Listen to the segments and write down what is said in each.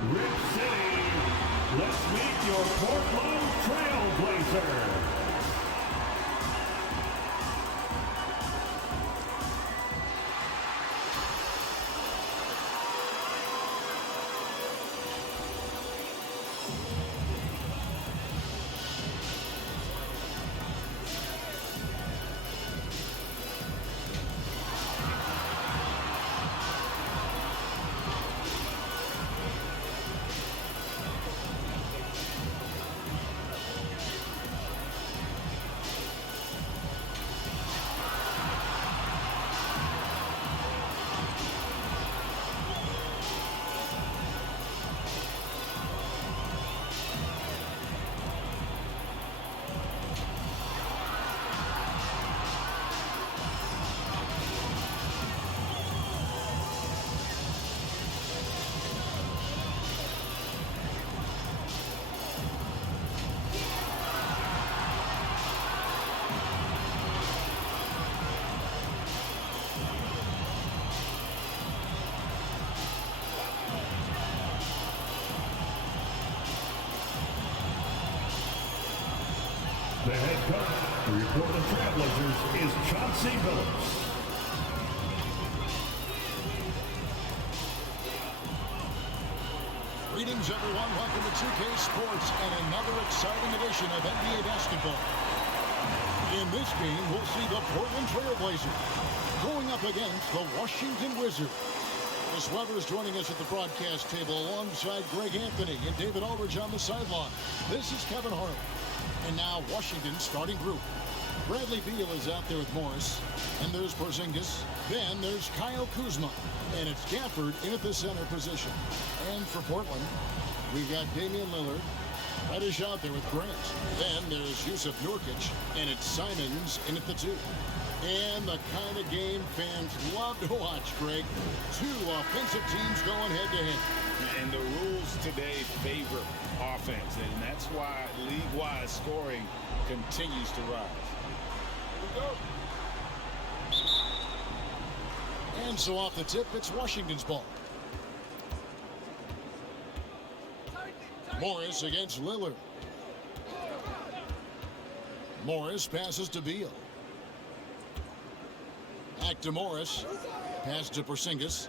Rip City, let's meet your Portland Trailblazers. The head coach for your Portland Trailblazers is Chauncey Billups. Greetings, everyone. Welcome to 2K Sports and another exciting edition of NBA basketball. In this game, we'll see the Portland Trailblazers going up against the Washington Wizards. Chris Weber is joining us at the broadcast table alongside Greg Anthony and David Aldridge on the sideline. This is Kevin Hart. And now Washington's starting group. Bradley Beal is out there with Morris. And there's Porzingis. Then there's Kyle Kuzma. And it's Gafford in at the center position. And for Portland, we've got Damian Lillard. Reddish out there with Grant. Then there's Yusuf Nurkic. And it's Simons in at the 2. And the kind of game fans love to watch, Greg. Two offensive teams going head-to-head. And the rules today favor offense, and that's why league-wide scoring continues to rise. Here we go. And so off the tip, it's Washington's ball. Morris against Lillard. Morris passes to Beal. Back to Morris. Pass to Porzingis.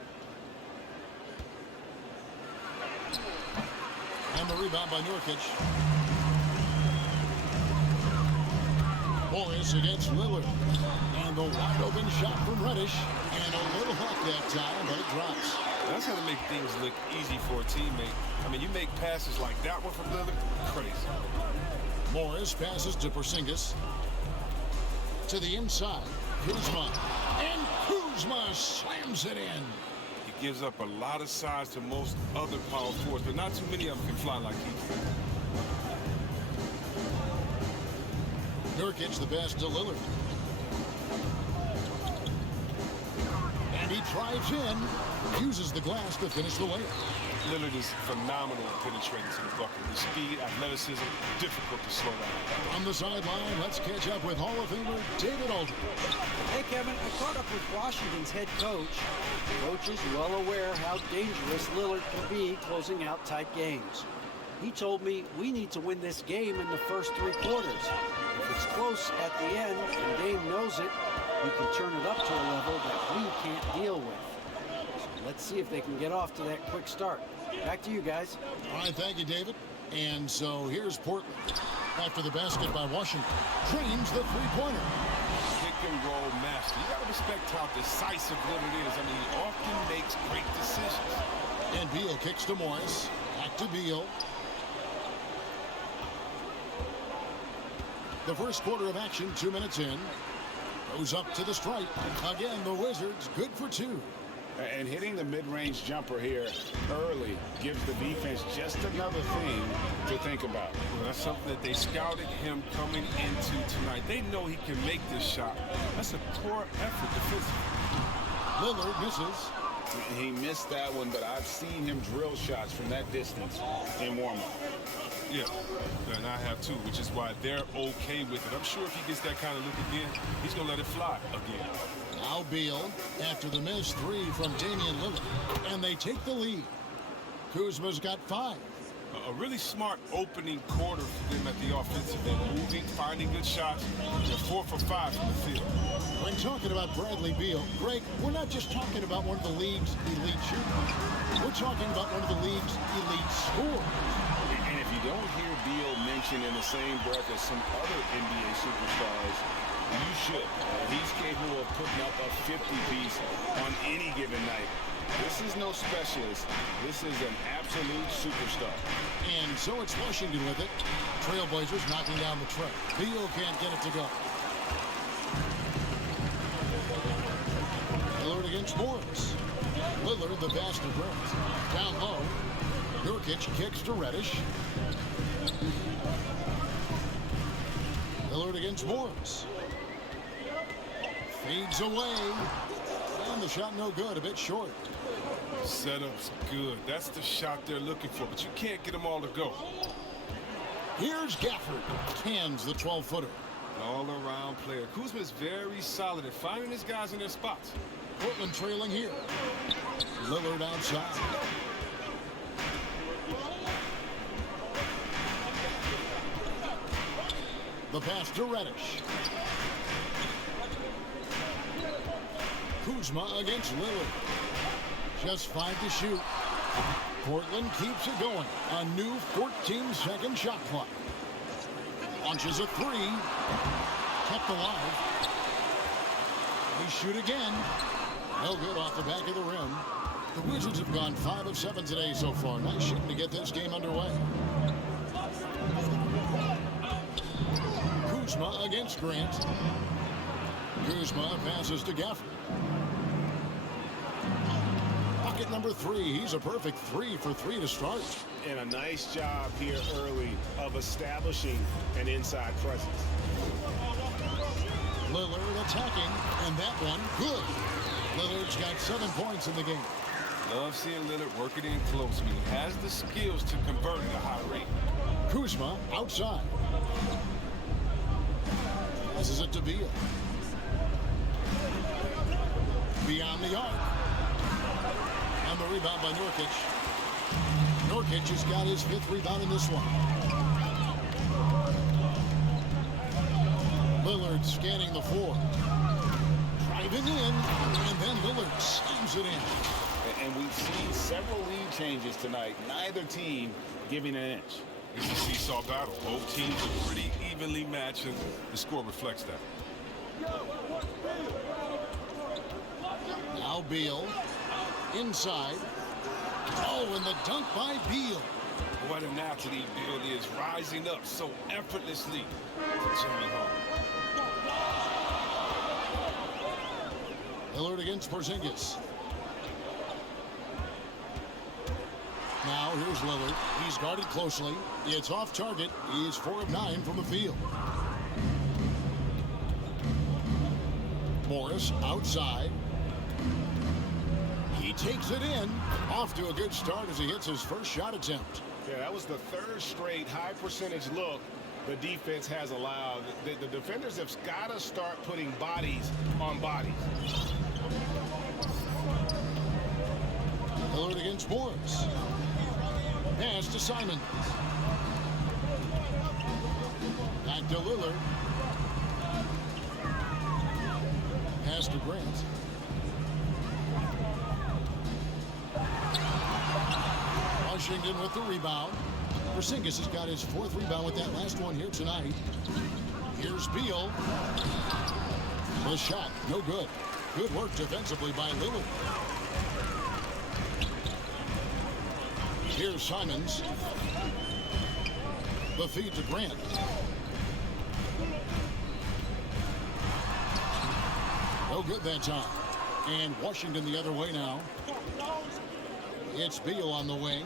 And the rebound by Nurkic. Morris against Lillard. And the wide open shot from Reddish. And a little luck that time, but it drops. That's how to make things look easy for a teammate. I mean, you make passes like that one from Lillard, crazy. Morris passes to Porzingis. To the inside, Kuzma. And Kuzma slams it in. He gives up a lot of size to most other power forwards, but not too many of them can fly like he can. Nurkic the pass to Lillard. And he drives in, uses the glass to finish the layup. Lillard is phenomenal at penetrating to the bucket. His speed, athleticism, difficult to slow down. On the sideline, let's catch up with Hall of Famer David Aldridge. Hey, Kevin, I caught up with Washington's head coach. The coach is well aware how dangerous Lillard can be closing out tight games. He told me we need to win this game in the first 3 quarters. If it's close at the end and Dame knows it, we can turn it up to a level that we can't deal with. So let's see if they can get off to that quick start. Back to you guys. All right, thank you, David. And so here's Portland. After the basket by Washington, drains the three-pointer. Pick and roll master. You got to respect how decisive Lillard is. I mean, he often makes great decisions. And Beal kicks to Morris. Back to Beal. The first quarter of action, 2 minutes in. Goes up to the stripe. Again, the Wizards good for 2. And hitting the mid-range jumper here early gives the defense just another thing to think about. Well, that's something that they scouted him coming into tonight. They know he can make this shot. That's a poor effort defensively. Lillard misses. He missed that one, but I've seen him drill shots from that distance in warm-up. Yeah, and I have too, which is why they're okay with it. I'm sure if he gets that kind of look again, he's going to let it fly again. Now Beal after the missed 3 from Damian Lillard, and they take the lead. Kuzma's got 5. A really smart opening quarter for them at the offensive end. Moving, finding good shots. They're 4 for 5 from the field. When talking about Bradley Beal, Greg, we're not just talking about one of the league's elite shooters. We're talking about one of the league's elite scorers. And if you don't hear Beal mentioned in the same breath as some other NBA superstars, you should. He's capable of putting up a 50-piece on any given night. This is no specialist. This is an absolute superstar. And so it's Washington with it. Trailblazers knocking down the tray. Beal can't get it to go. Lillard against Morris. Lillard, the pass to Grant. Down low. Nurkic kicks to Reddish. Lillard against Morris. Fades away. And the shot no good, a bit short. Setup's good. That's the shot they're looking for, but you can't get them all to go. Here's Gafford. Cans the 12-footer. All-around player. Kuzma is very solid at finding his guys in their spots. Portland trailing here. Lillard outside. The pass to Reddish. Kuzma against Lillard. Just 5 to shoot. Portland keeps it going. A new 14-second shot clock. Launches a 3. Kept alive. They shoot again. No good off the back of the rim. The Wizards have gone 5 of 7 today so far. Nice shooting to get this game underway. Kuzma against Grant. Kuzma passes to Gafford. Bucket number 3. He's a perfect 3 for 3 to start. And a nice job here early of establishing an inside presence. Lillard attacking, and that one good. Lillard's got 7 points in the game. Love seeing Lillard working in close. He has the skills to convert at a high rate. Kuzma outside. Passes it to Beal. Beyond the arc. And the rebound by Nurkic. Nurkic has got his 5th rebound in this one. Lillard scanning the floor. Driving in, and then Lillard slams it in. And we've seen several lead changes tonight. Neither team giving an inch. It's a seesaw battle. Both teams are pretty evenly matched, and the score reflects that. Now Beal. Inside. Oh, and the dunk by Beal. What an athlete Beal is, rising up so effortlessly to Jimmy home. Lillard against Porzingis. Now here's Lillard. He's guarded closely. It's off target. He's 4 of 9 from the field. Morris outside. He takes it in. Off to a good start as he hits his first shot attempt. Yeah, that was the 3rd straight high percentage look the defense has allowed. The defenders have got to start putting bodies on bodies. Lillard against Morris. Pass to Simon. Back to Lillard. Pass to Grant. Washington with the rebound. Porzingis has got his 4th rebound with that last one here tonight. Here's Beal. The shot, no good. Good work defensively by Lillard. Here's Simons. The feed to Grant. No good that time. And Washington the other way now. It's Beal on the wing.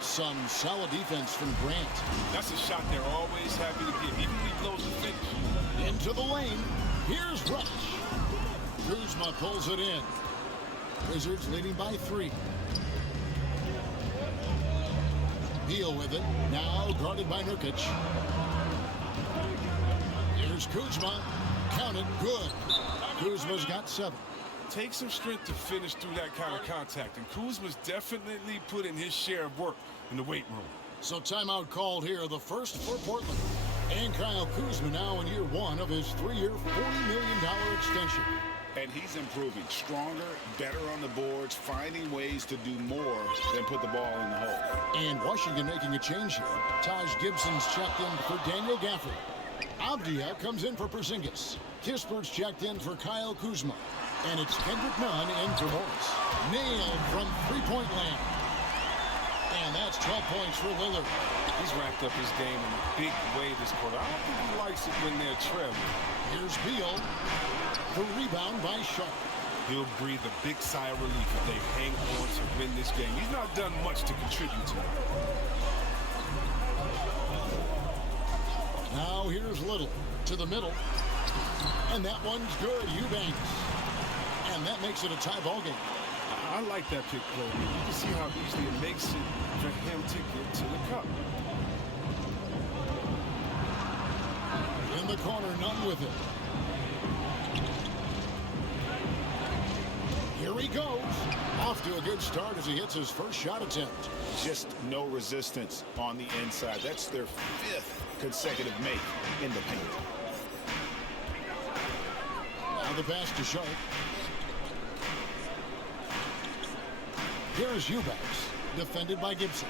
Some solid defense from Grant. That's a shot they're always happy to give, even if he blows the finish. Into the lane. Here's Rush. Kuzma pulls it in. Wizards leading by 3. Beal with it. Now guarded by Nurkic. Here's Kuzma. Counted. Good. Kuzma's got 7. Takes some strength to finish through that kind of contact, and Kuzma's definitely put in his share of work in the weight room. So timeout called here, the first for Portland. And Kyle Kuzma now in year one of his 3-year, $40 million extension. And he's improving. Stronger, better on the boards, finding ways to do more than put the ball in the hole. And Washington making a change here. Taj Gibson's checked in for Daniel Gafford. Avdia comes in for Porzingis. Kispert's checked in for Kyle Kuzma. And it's Kendrick Nunn in for Morris. Nailed from three-point land. And that's 12 points for Lillard. He's racked up his game in a big way this quarter. I don't think he likes it when they're trailing. Here's Beal. The rebound by Sharp. He'll breathe a big sigh of relief if they hang on to win this game. He's not done much to contribute to it. Now here's Little to the middle. And that one's good. Eubanks. And that makes it a tie ball game. I like that pick play. You can see how easily it makes it for him to get to the cup. In the corner, Nunn with it. Here he goes. Off to a good start as he hits his first shot attempt. Just no resistance on the inside. That's their 5th consecutive make in the paint. Now the pass to Sharp. Here's Eubanks, defended by Gibson.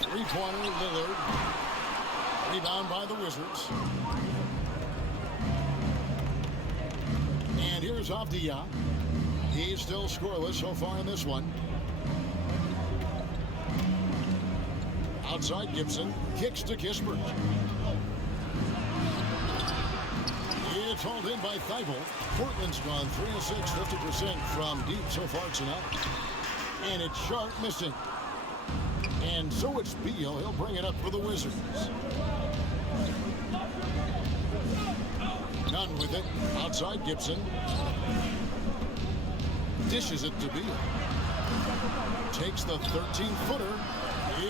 Three-pointer, Lillard. Rebound by the Wizards. And here's Avdia. He's still scoreless so far in this one. Outside Gibson, kicks to Kispert. It's hauled in by Thibault. Portland's gone 3 of 6, 50% from deep so far tonight. And it's Sharp missing. And so it's Beal. He'll bring it up for the Wizards. Nunn with it. Outside Gibson. Dishes it to Beal. Takes the 13-footer.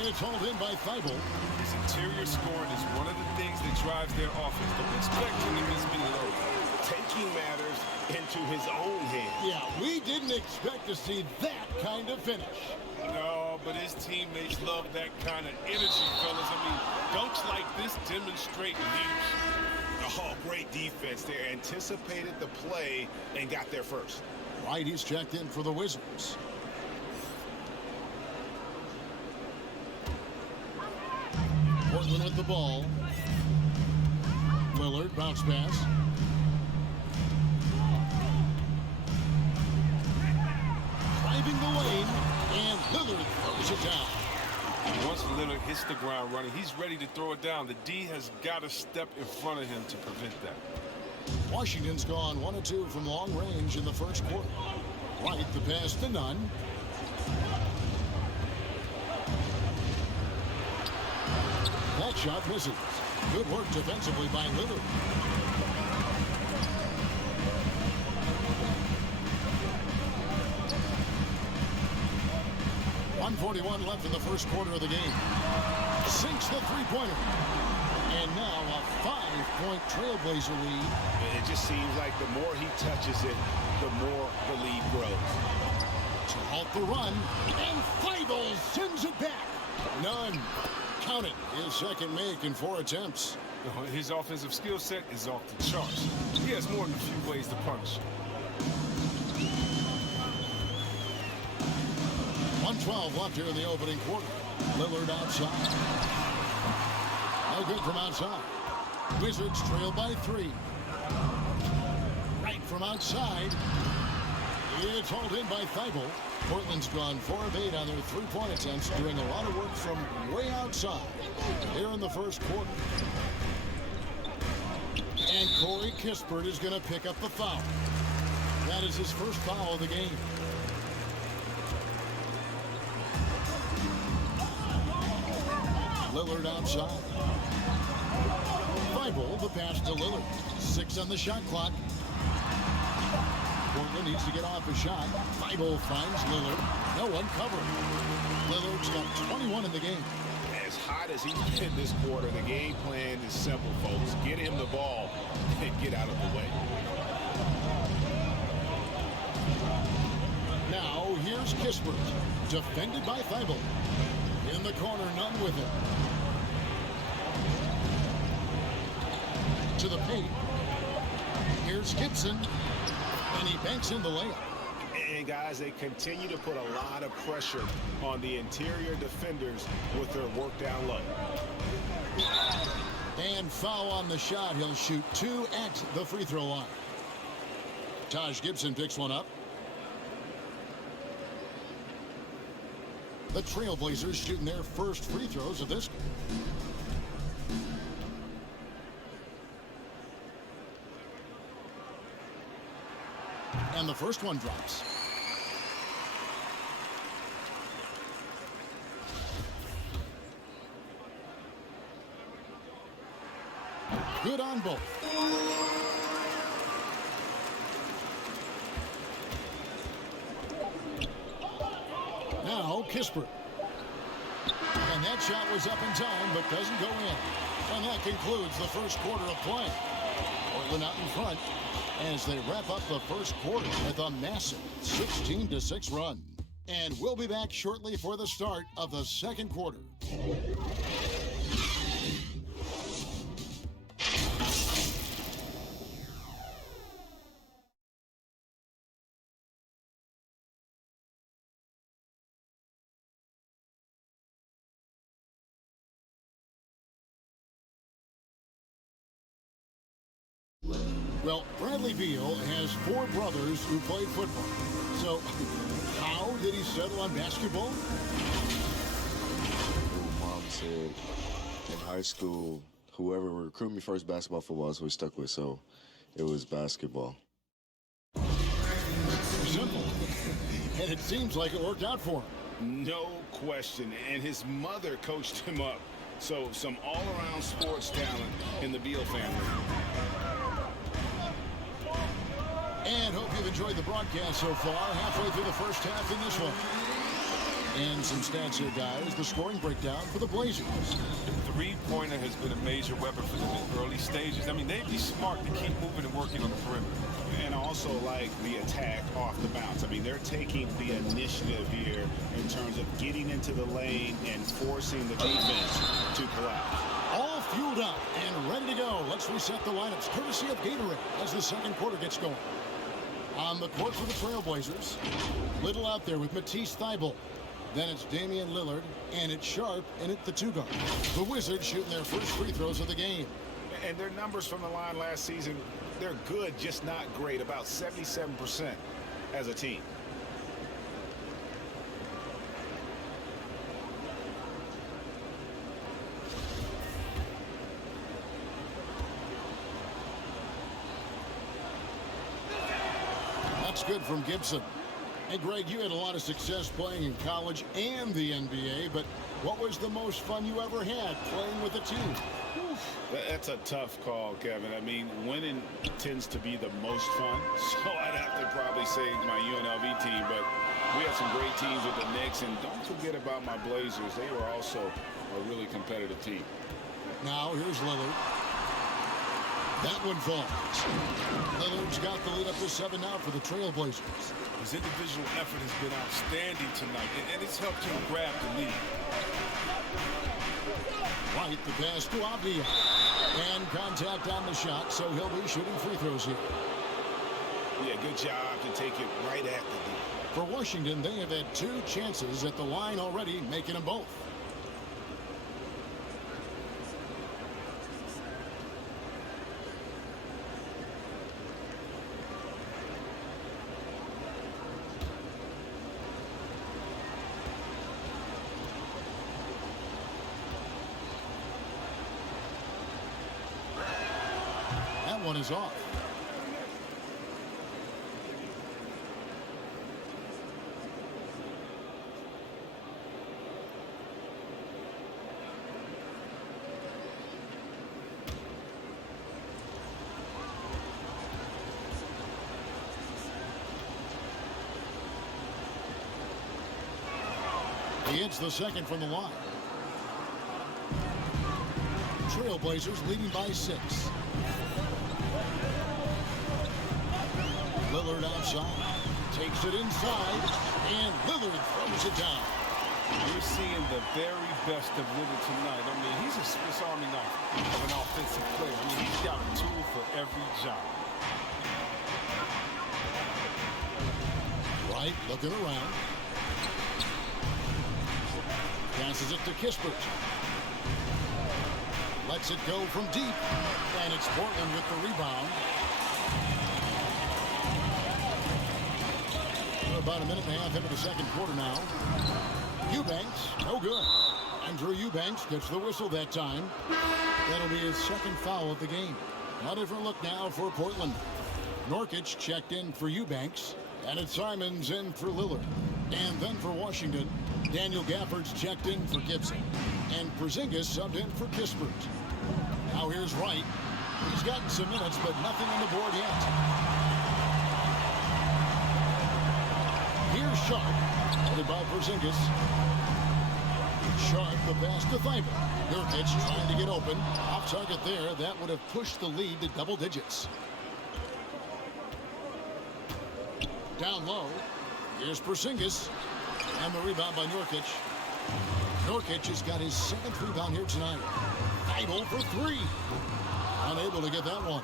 It's hauled in by Thibault. His interior scoring is one of the things that drives their offense. Don't expect him to miss below. Taking matters into his own hands. Yeah, we didn't expect to see that kind of finish. No, but his teammates love that kind of energy, fellas. I mean, dunks like this demonstrate leadership. Oh, great defense there. Anticipated the play and got there first. Right, he's checked in for the Wizards. Portland with the ball. Lillard, bounce pass. Driving the lane, and Lillard throws it down. Once Lillard hits the ground running, he's ready to throw it down. The D has got to step in front of him to prevent that. Washington's gone 1 of 2 from long range in the first quarter. Right, the pass to Nunn. That shot misses. Good work defensively by Lillard. .141 left in the first quarter of the game. Sinks the three-pointer. And now a 5-point Trailblazer lead. It just seems like the more he touches it, the more the lead grows. To halt the run, and Thibault sends it back. Nunn. Count it. His second make in 4 attempts. His offensive skill set is off the charts. He has more than a few ways to punish. 1:12 left here in the opening quarter. Lillard outside. No good from outside. Wizards trail by 3. Right from outside. It's hauled in by Thibault. Portland's gone 4 of 8 on their three-point attempts, doing a lot of work from way outside here in the first quarter. And Corey Kispert is going to pick up the foul. That is his first foul of the game. Lillard outside. Thibault, the pass to Lillard. 6 on the shot clock. Portland needs to get off a shot. Thibault finds Lillard. No one covering. Lillard's got 21 in the game. As hot as he's been this quarter, the game plan is simple, folks. Get him the ball and get out of the way. Here's Kispert, defended by Thibault. In the corner, none with it. To the paint. Here's Gibson, and he banks in the layup. And guys, they continue to put a lot of pressure on the interior defenders with their work down low. And foul on the shot. He'll shoot 2 at the free throw line. Taj Gibson picks one up. The Trailblazers shooting their first free throws of this game. And the first one drops. Good on both. Now Kispert. And that shot was up in time, but doesn't go in. And that concludes the first quarter of play. Portland out in front as they wrap up the first quarter with a massive 16-6 run. And we'll be back shortly for the start of the second quarter. Well, Bradley Beal has 4 brothers who played football. So, how did he settle on basketball? Mom said in high school, whoever would recruit me first, basketball, football is what we stuck with. So, it was basketball. Simple. And it seems like it worked out for him. No question. And his mother coached him up. So, some all-around sports talent in the Beal family. And hope you've enjoyed the broadcast so far. Halfway through the first half in this one. And some stats here, guys. The scoring breakdown for the Blazers. The three-pointer has been a major weapon for them in early stages. I mean, they'd be smart to keep moving and working on the perimeter. And also like the attack off the bounce. I mean, they're taking the initiative here in terms of getting into the lane and forcing the defense to collapse. All fueled up and ready to go. Let's reset the lineups courtesy of Gatorade as the second quarter gets going. On the court for the Trailblazers, Little out there with Matisse Thybulle. Then it's Damian Lillard, and it's Sharp in at the 2 guard. The Wizards shooting their first free throws of the game. And their numbers from the line last season, they're good, just not great. About 77% as a team. That's good from Gibson. Hey, Greg, you had a lot of success playing in college and the NBA, but what was the most fun you ever had playing with a team? That's a tough call, Kevin. I mean, winning tends to be the most fun, so I'd have to probably say my UNLV team, but we had some great teams with the Knicks, and don't forget about my Blazers. They were also a really competitive team. Now, here's Lillard. That one falls. Lillard's got the lead up to 7 now for the Trailblazers. His individual effort has been outstanding tonight, and it's helped him grab the lead. Right, the pass to Avdia. And contact on the shot, so he'll be shooting free throws here. Yeah, good job to take it right at the D. For Washington, they have had 2 chances at the line already, making them both. One is off. He hits the second from the line. Trailblazers leading by 6. Lillard outside. takes it inside, and Lillard throws it down. You're seeing the very best of Lillard tonight. I mean, he's a Swiss Army knife of an offensive player. I mean, he's got a tool for every job. Wright looking around. Passes it to Kispert. Lets it go from deep. And it's Portland with the rebound. We're about a minute and a half into the second quarter now. Eubanks, no good. Andrew Eubanks gets the whistle that time. That'll be his second foul of the game. A different look now for Portland. Nurkic checked in for Eubanks. And it's Simons in for Lillard. And then for Washington, Daniel Gafford's checked in for Gibson. And Porzingis subbed in for Kispert. Now here's Wright. He's gotten some minutes, but nothing on the board yet. Here's Sharp, headed by Porzingis. Sharp, the pass to Thibault. Nurkic trying to get open. Off target there. That would have pushed the lead to double digits. Down low. Here's Porzingis. And the rebound by Nurkic. Nurkic has got his seventh rebound here tonight. Thibault for three. Unable to get that one.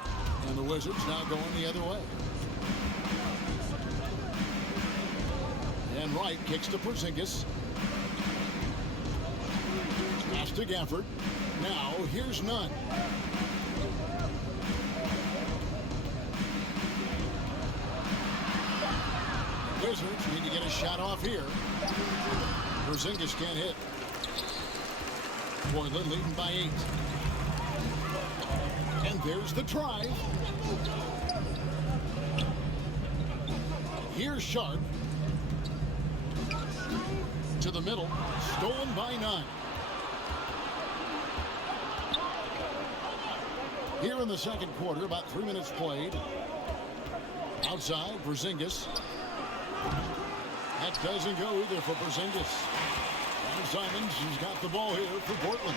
And the Wizards now going the other way. And Wright kicks to Porzingis. Pass to Gafford. Now here's Nunn. Wizards need to get a shot off here. Porzingis can't hit. Portland leading by 8. And there's the try. Here's Sharp. To the middle. Stolen by Nunn. Here in the second quarter, about 3 minutes played. Outside, Porzingis. That doesn't go either for Porzingis. And Simons has got the ball here for Portland.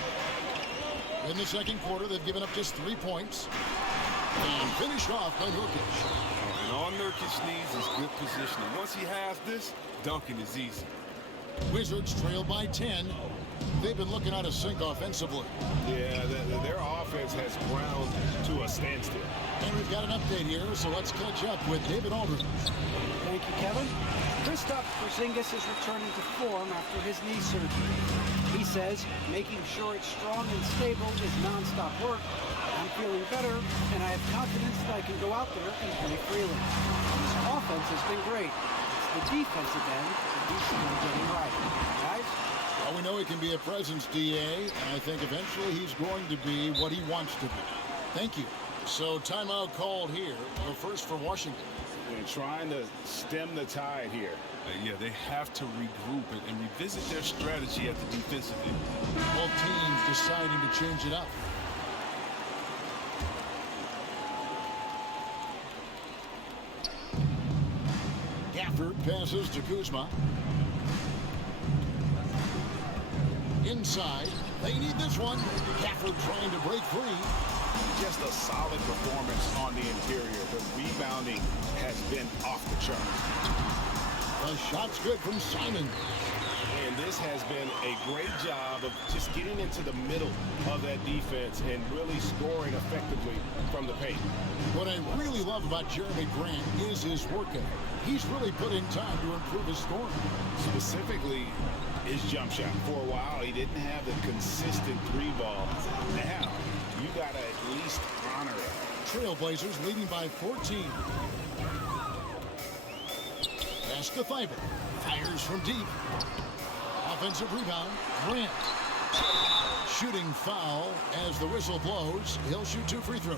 In the second quarter, they've given up just 3 points. And finished off by Nurkic. And all Nurkic needs is good positioning. Once he has this, dunking is easy. Wizards trail by 10. They've been looking out of sync offensively. Yeah, their offense has ground to a standstill. And we've got an update here, so let's catch up with David Aldridge. Thank you, Kevin. Kristaps Porzingis is returning to form after his knee surgery. He says making sure it's strong and stable is nonstop work. I'm feeling better, and I have confidence that I can go out there and play freely. His offense has been great. It's the defensive end that he's still getting right. Guys? Well, we know he can be a presence, DA, and I think eventually he's going to be what he wants to be. Thank you. So timeout called here. The first for Washington. They're trying to stem the tide here. Yeah, they have to regroup and revisit their strategy at the defensive end. Both teams deciding to change it up. Gafford passes to Kuzma. Inside. They need this one. Gafford trying to break free. Just a solid performance on the interior. The rebounding has been off the charts. The shot's good from Simon. And this has been a great job of just getting into the middle of that defense and really scoring effectively from the paint. What I really love about Jeremy Grant is his work ethic. He's really put in time to improve his scoring. Specifically, his jump shot. For a while, he didn't have the consistent three ball. Now, you got to at least honor it. Trailblazers leading by 14. Pass to Thibault. Fires from deep. Offensive rebound. Grant. Shooting foul as the whistle blows. He'll shoot 2 free throws.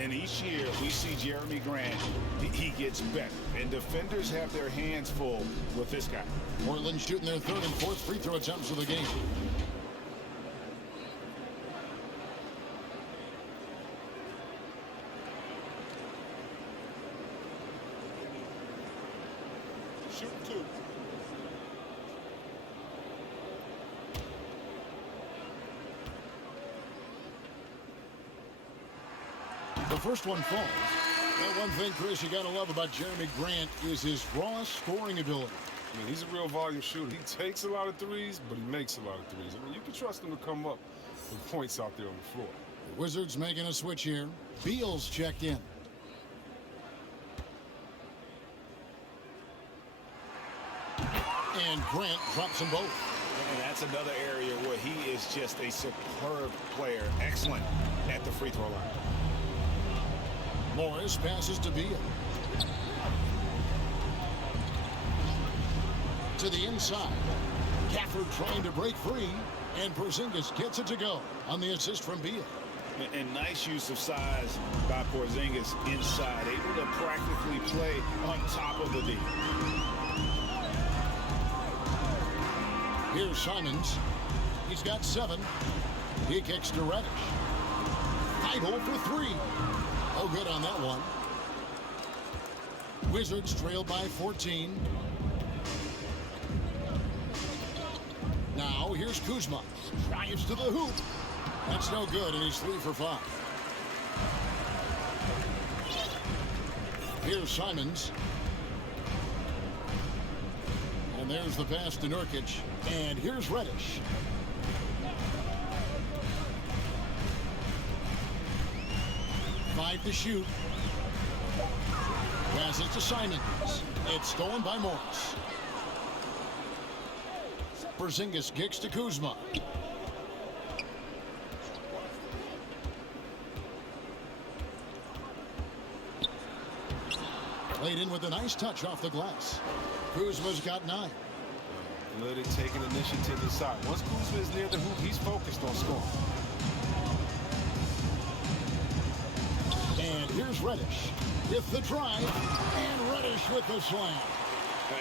And each year, we see Jeremy Grant, he gets better. And defenders have their hands full with this guy. Portland shooting their 3rd and 4th free throw attempts of the game. Shoot 2. The first one falls. Well, one thing, Chris, you got to love about Jeremy Grant is his raw scoring ability. I mean, he's a real volume shooter. He takes a lot of threes, but he makes a lot of threes. I mean, you can trust him to come up with points out there on the floor. The Wizards making a switch here. Beal's checked in. And Grant drops them both. And that's another area where he is just a superb player. Excellent at the free throw line. Morris passes to Beal. To the inside. Gafford trying to break free. And Porzingis gets it to go on the assist from Beal. And nice use of size by Porzingis inside. Able to practically play on top of the D. Here's Simons. He's got 7. He kicks to Reddish. Idle for 3. Oh, good on that one. Wizards trail by 14. Now here's Kuzma. Drives to the hoop. That's no good, and he's 3 for 5. Here's Simons. And there's the pass to Nurkic. And here's Reddish. Five to shoot. Passes to Simons. It's stolen by Morris. Porzingis kicks to Kuzma. Played in with a nice touch off the glass. Kuzma's got 9. Good at taking initiative inside. Once Kuzma is near the hoop, he's focused on scoring. And here's Reddish with the drive, and Reddish with the slam.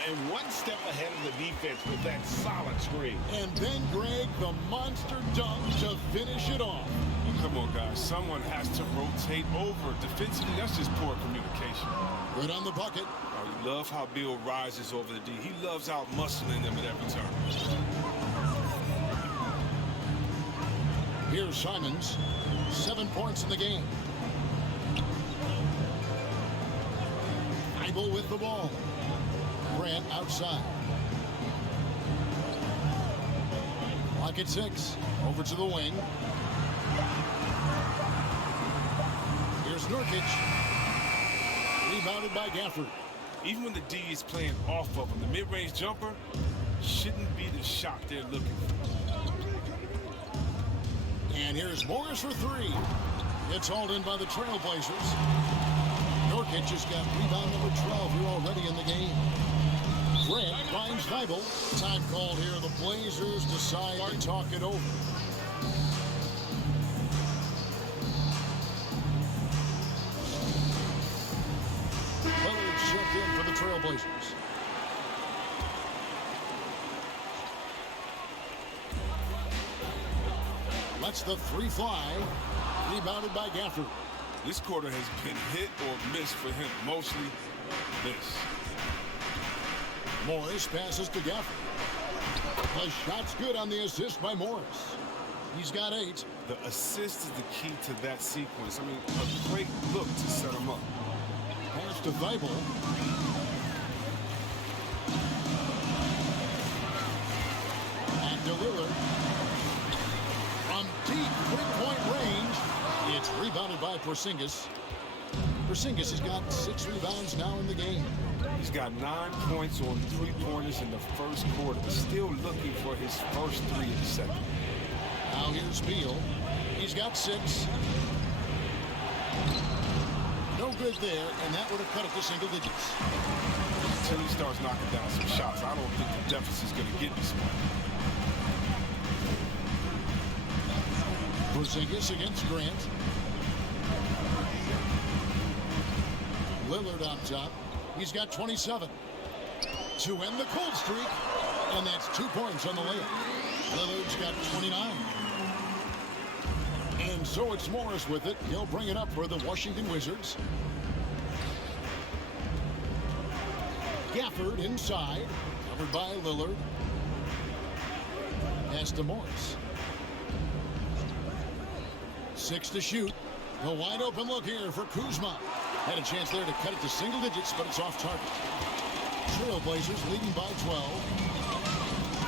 And one step ahead of the defense with that solid screen. And then Greg, the monster dunk to finish it off. Come on, guys. Someone has to rotate over. Defensively, that's just poor communication. Good on the bucket. I love how Bill rises over the D. He loves out-muscling them at every turn. Here's Simons. 7 points in the game. Eibel with the ball. Grant outside. Clock at 6. Over to the wing. Here's Nurkic. Rebounded by Gafford. Even when the D is playing off of him, the mid-range jumper shouldn't be the shot they're looking for. And here's Morris for 3. It's hauled in by the Trailblazers. Nurkic has got rebound number 12 here already in the game. Grant finds Eibel. Time called here. The Blazers decide to talk it over. Checked in for the Trailblazers. Lets the 3 fly. Rebounded by Gafford. This quarter has been hit or miss for him. Mostly miss. Morris passes to Gafford. The shot's good on the assist by Morris. He's got 8. The assist is the key to that sequence. I mean, a great look to set him up. Pass to Eibel. And to Lillard. From deep three-point range, it's rebounded by Porzingis. Porzingis has got 6 rebounds now in the game. He's got 9 points on 3-pointers in the first quarter, but still looking for his first 3 in the second. Now here's Beal. He's got 6. No good there, and that would have cut it to single digits. Until he starts knocking down some shots, I don't think the deficit's going to get this one. Porzingis against Grant. Lillard on top. He's got 27 to end the cold streak, and that's 2 points on the layup. Lillard's got 29. And so it's Morris with it. He'll bring it up for the Washington Wizards. Gafford inside, covered by Lillard. Pass to Morris. 6 to shoot. The wide open look here for Kuzma. Had a chance there to cut it to single digits, but it's off target. Trailblazers leading by 12.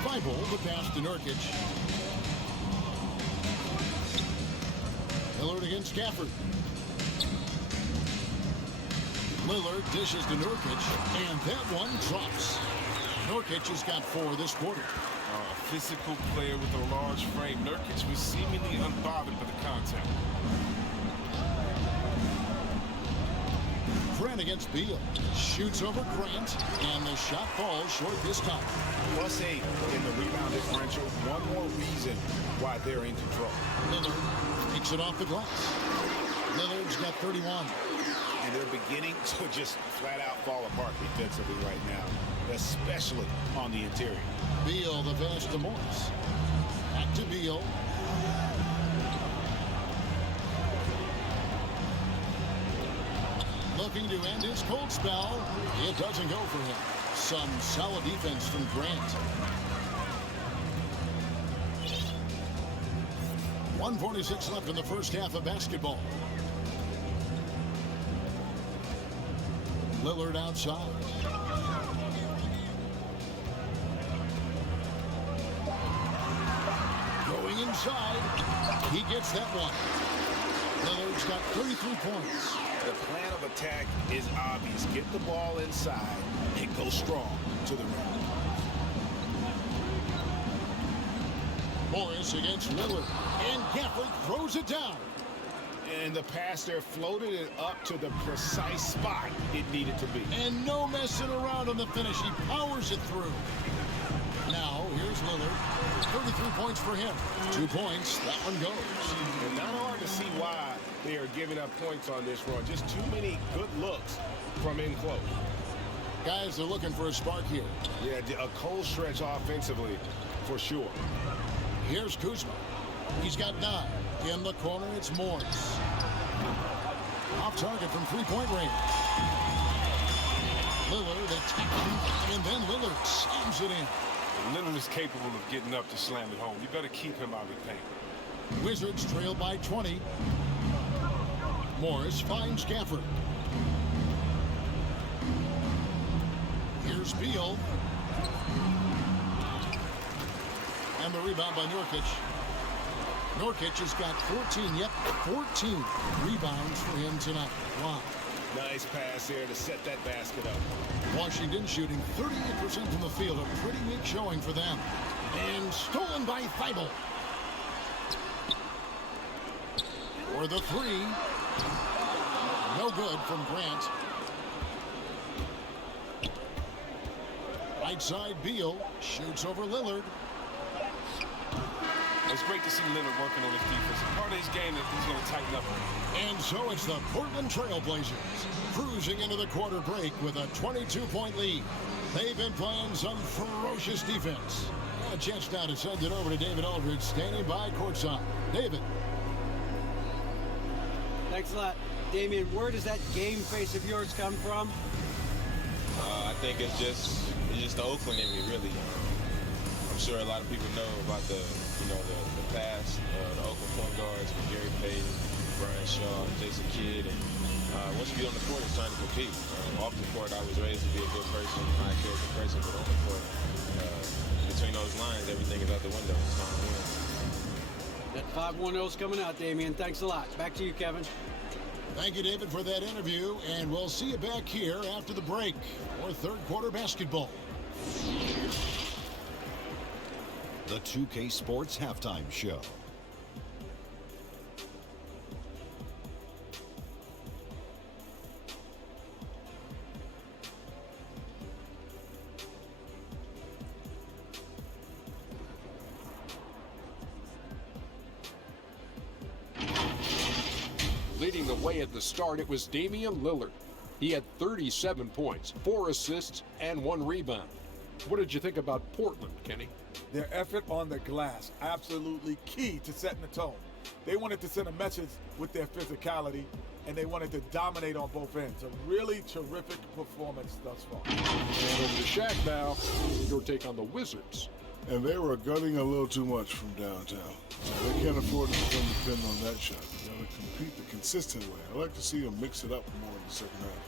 Thibault, the pass to Nurkic. Lillard against Gafford. Lillard dishes to Nurkic, and that one drops. Nurkic has got 4 this quarter. A physical player with a large frame. Nurkic was seemingly unbothered by the contact. Grant against Beal. Shoots over Grant, and the shot falls short this time. +8 in the rebound differential. One more reason why they're in control. Lillard takes it off the glass. Lillard's got 31. And they're beginning to just flat out fall apart defensively right now, especially on the interior. Beal, the pass to Morris. Back to Beal. Looking to end his cold spell. It doesn't go for him. Some solid defense from Grant. 1:46 left in the first half of basketball. Lillard outside. Going inside. He gets that one. Lillard's got 33 points. The plan of attack is obvious. Get the ball inside and go strong to the rim. Morris against Lillard. And Gafford throws it down. And the pass there floated it up to the precise spot it needed to be. And no messing around on the finish. He powers it through. Now, here's Lillard. 33 points for him. 2 points. That one goes. And not hard to see why they are giving up points on this run. Just too many good looks from in close. Guys are looking for a spark here. Yeah, a cold stretch offensively for sure. Here's Kuzma. He's got 9. In the corner, it's Morris. Off target from three-point range. Lillard attacking, and then Lillard slams it in. Lillard is capable of getting up to slam it home. You better keep him out of the paint. Wizards trail by 20. Morris finds Gafford. Here's Beal. And the rebound by Nurkic. Nurkic has got 14 rebounds for him tonight. Wow. Nice pass there to set that basket up. Washington shooting 38% from the field. A pretty weak showing for them. And stolen by Thibault. For the 3. No good from Grant. Right side, Beal shoots over Lillard. It's great to see Lillard working on his defense. Part of his game that he's going to tighten up. And so it's the Portland Trailblazers cruising into the quarter break with a 22-point lead. They've been playing some ferocious defense. A chance now to send it over to David Aldridge, standing by courtside. David. Thanks a lot. Damian, where does that game face of yours come from? I think it's just the Oakland in me, really. I'm sure a lot of people know about the past, the Oakland point guards, Gary Payton, Brian Shaw, Jason Kidd, and once you get on the court, it's time to compete. Off the court, I was raised to be a good person, high character person, but on the court, between those lines, everything is out the window. It's time to win. That 5-1-0's coming out, Damian. Thanks a lot. Back to you, Kevin. Thank you, David, for that interview, and we'll see you back here after the break for third quarter basketball. The 2K Sports Halftime Show. Leading the way at the start, it was Damian Lillard. He had 37 points, 4 assists, and 1 rebound. What did you think about Portland, Kenny? Their effort on the glass, absolutely key to setting the tone. They wanted to send a message with their physicality, and they wanted to dominate on both ends. A really terrific performance thus far. And over to Shaq now. Your take on the Wizards. And they were gunning a little too much from downtown. They can't afford to become dependent on that shot. They got to compete the consistent way. I like to see them mix it up more in the second half.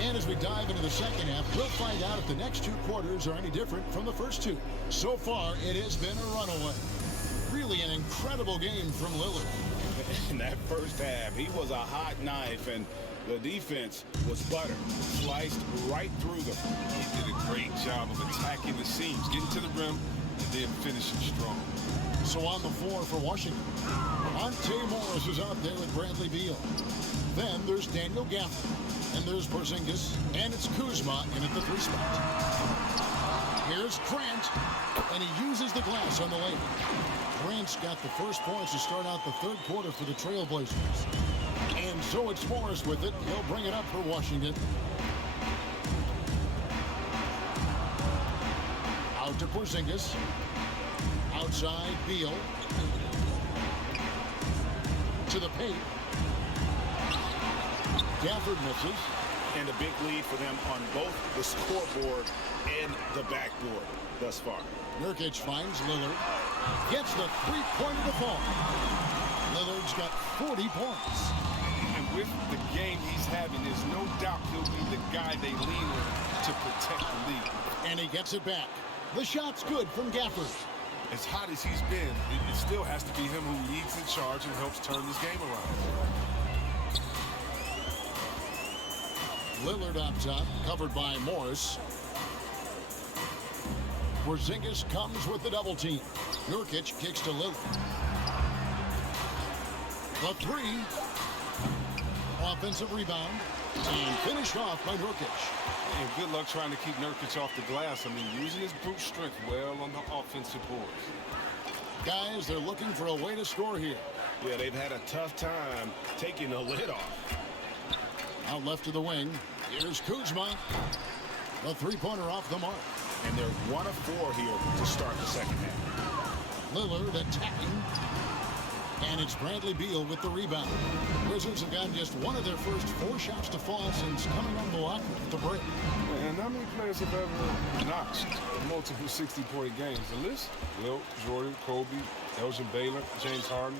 And as we dive into the second half, we'll find out if the next two quarters are any different from the first two. So far, it has been a runaway. Really an incredible game from Lillard. In that first half, he was a hot knife, and the defense was butter, sliced right through them. He did a great job of attacking the seams, getting to the rim, and then finishing strong. So on the floor for Washington, Monte Morris is out there with Bradley Beal. Then there's Daniel Gafford, and there's Porzingis, and it's Kuzma in at the 3 spot. Here's Grant, and he uses the glass on the lane. Grant's got the first points to start out the third quarter for the Trailblazers. And so it's Morris with it. He'll bring it up for Washington. Out to Porzingis. Outside, Beal. To the paint. Gafford misses. And a big lead for them on both the scoreboard and the backboard thus far. Nurkic finds Lillard. Gets the three-pointer to fall. Lillard's got 40 points. And with the game he's having, there's no doubt he'll be the guy they lean on to protect the lead. And he gets it back. The shot's good from Gafford. As hot as he's been, it still has to be him who leads in charge and helps turn this game around. Lillard up top, covered by Morris. Porzingis comes with the double team. Nurkic kicks to Lillard. The 3. Offensive rebound. And finished off by Nurkic. And good luck trying to keep Nurkic off the glass. I mean, using his brute strength well on the offensive boards. Guys, they're looking for a way to score here. Yeah, they've had a tough time taking the lid off. Out left to the wing. Here's Kuzma. The three-pointer off the mark. And they're 1 of 4 here to start the second half. Lillard attacking. And it's Bradley Beal with the rebound. Wizards have gotten just one of their first 4 shots to fall since coming on the block at the break. And how many players have ever notched multiple 60-point games? The list? Wilt, Jordan, Kobe, Elgin Baylor, James Harden,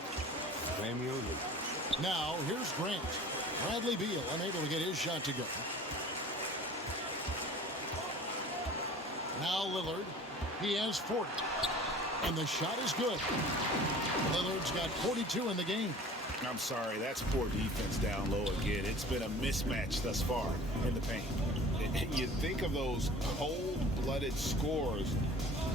Damian Lillard. Now, here's Grant. Bradley Beal unable to get his shot to go. Now Lillard. He has 40. And the shot is good. Lillard's got 42 in the game. I'm sorry, that's poor defense down low again. It's been a mismatch thus far in the paint. You think of those cold-blooded scores,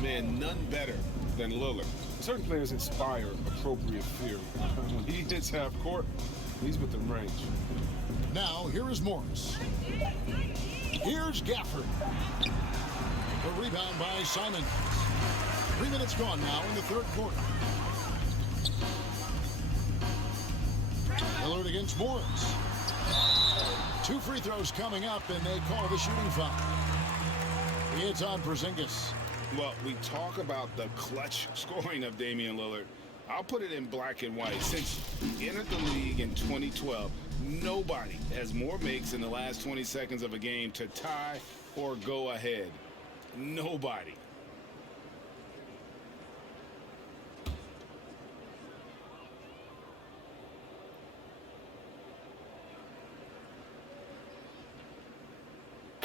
man, none better than Lillard. Certain players inspire appropriate fear. When he hits half court, he's within range. Now, here is Morris. Here's Gafford. The rebound by Simon. 3 minutes gone now in the third quarter. Lillard against Morris. 2 free throws coming up, and they call the shooting foul. It's on Porzingis. Well, we talk about the clutch scoring of Damian Lillard. I'll put it in black and white. Since he entered the league in 2012, nobody has more makes in the last 20 seconds of a game to tie or go ahead. Nobody.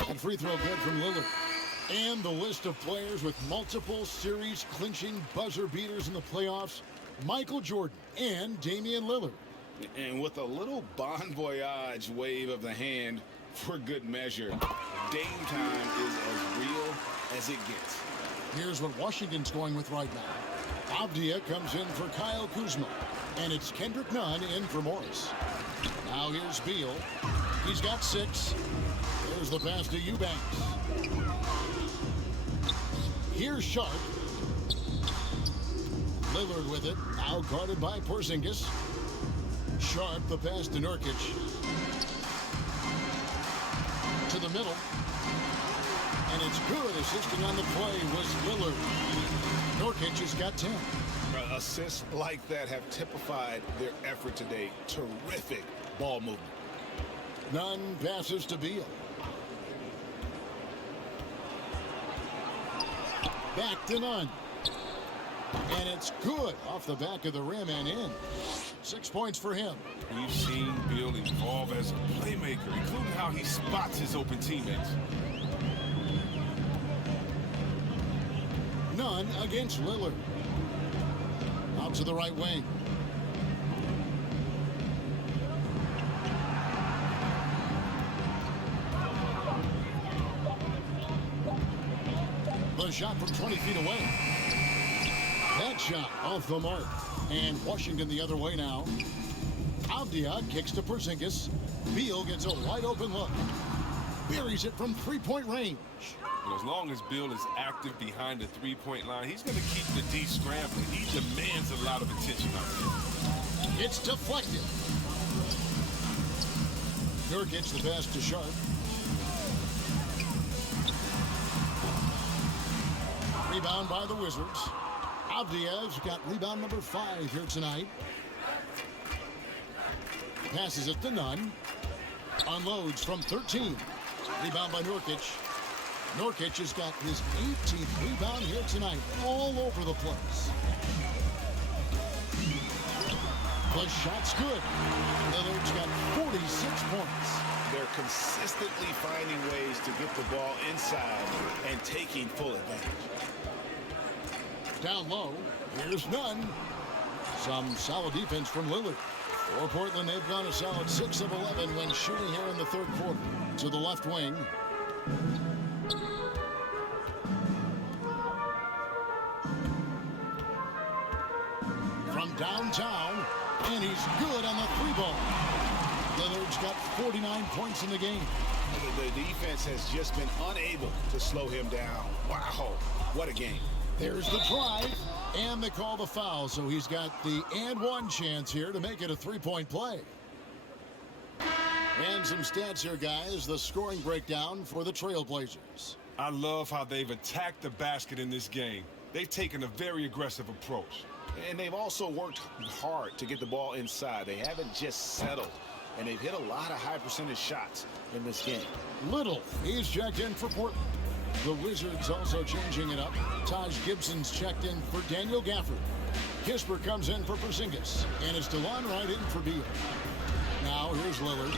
And free throw good from Lillard. And the list of players with multiple series-clinching buzzer beaters in the playoffs, Michael Jordan and Damian Lillard. And with a little bon voyage wave of the hand for good measure, Dame time is as real as it gets. Here's what Washington's going with right now. Avdia comes in for Kyle Kuzma. And it's Kendrick Nunn in for Morris. Now here's Beal. He's got 6. There's the pass to Eubanks. Here's Sharp. Lillard with it. Now guarded by Porzingis. Sharp, the pass to Nurkic. To the middle. And it's good. Assisting on the play was Lillard. Nurkic has got 10. Assists like that have typified their effort today. Terrific ball movement. Nunn passes to Beal. Back to Nunn. And it's good off the back of the rim and in. 6 points for him. We've seen Bill evolve as a playmaker, including how he spots his open teammates. Nunn against Lillard. Out to the right wing. The shot from 20 feet away. That shot off the mark. And Washington the other way now. Avdia kicks to Porzingis. Beal gets a wide open look. Buries it from three-point range. And as long as Bill is active behind the three-point line, he's going to keep the D scrambling. He demands a lot of attention out there. It's deflected. Nurkic the pass to Sharp. Rebound by the Wizards. Avdia's got rebound number 5 here tonight. Passes it to Nunn. Unloads from 13. Rebound by Nurkic. Nurkic has got his 18th rebound here tonight. All over the place. The shot's good. Lillard's got 46 points. They're consistently finding ways to get the ball inside and taking full advantage. Down low, here's Nunn. Some solid defense from Lillard. For Portland, they've gone a solid 6 of 11 when shooting here in the third quarter. To the left wing. From downtown, and he's good on the 3-ball. Lillard's got 49 points in the game. The defense has just been unable to slow him down. Wow, what a game. There's the drive, and they call the foul, so he's got the and one chance here to make it a 3-point play. And some stats here, guys. The scoring breakdown for the Trailblazers. I love how they've attacked the basket in this game. They've taken a very aggressive approach. And they've also worked hard to get the ball inside. They haven't just settled. And they've hit a lot of high percentage shots in this game. Little, he's checked in for Portland. The Wizards also changing it up. Taj Gibson's checked in for Daniel Gafford. Kisper comes in for Porzingis. And it's DeLon Wright in for Beal. Now here's Lillard.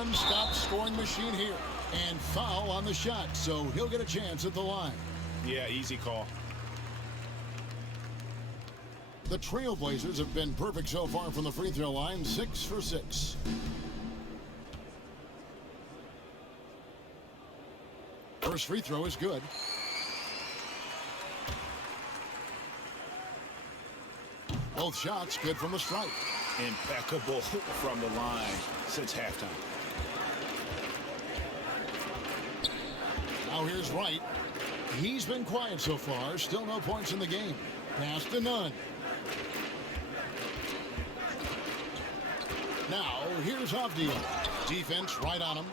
Unstopped scoring machine here. And foul on the shot, so he'll get a chance at the line. Yeah, easy call. The Trailblazers have been perfect so far from the free throw line, 6 for 6. First free throw is good. Both shots good from the stripe. Impeccable from the line since halftime. Now here's Wright. He's been quiet so far. Still no points in the game. Pass to Nunn. Now here's Avdia. Defense right on him.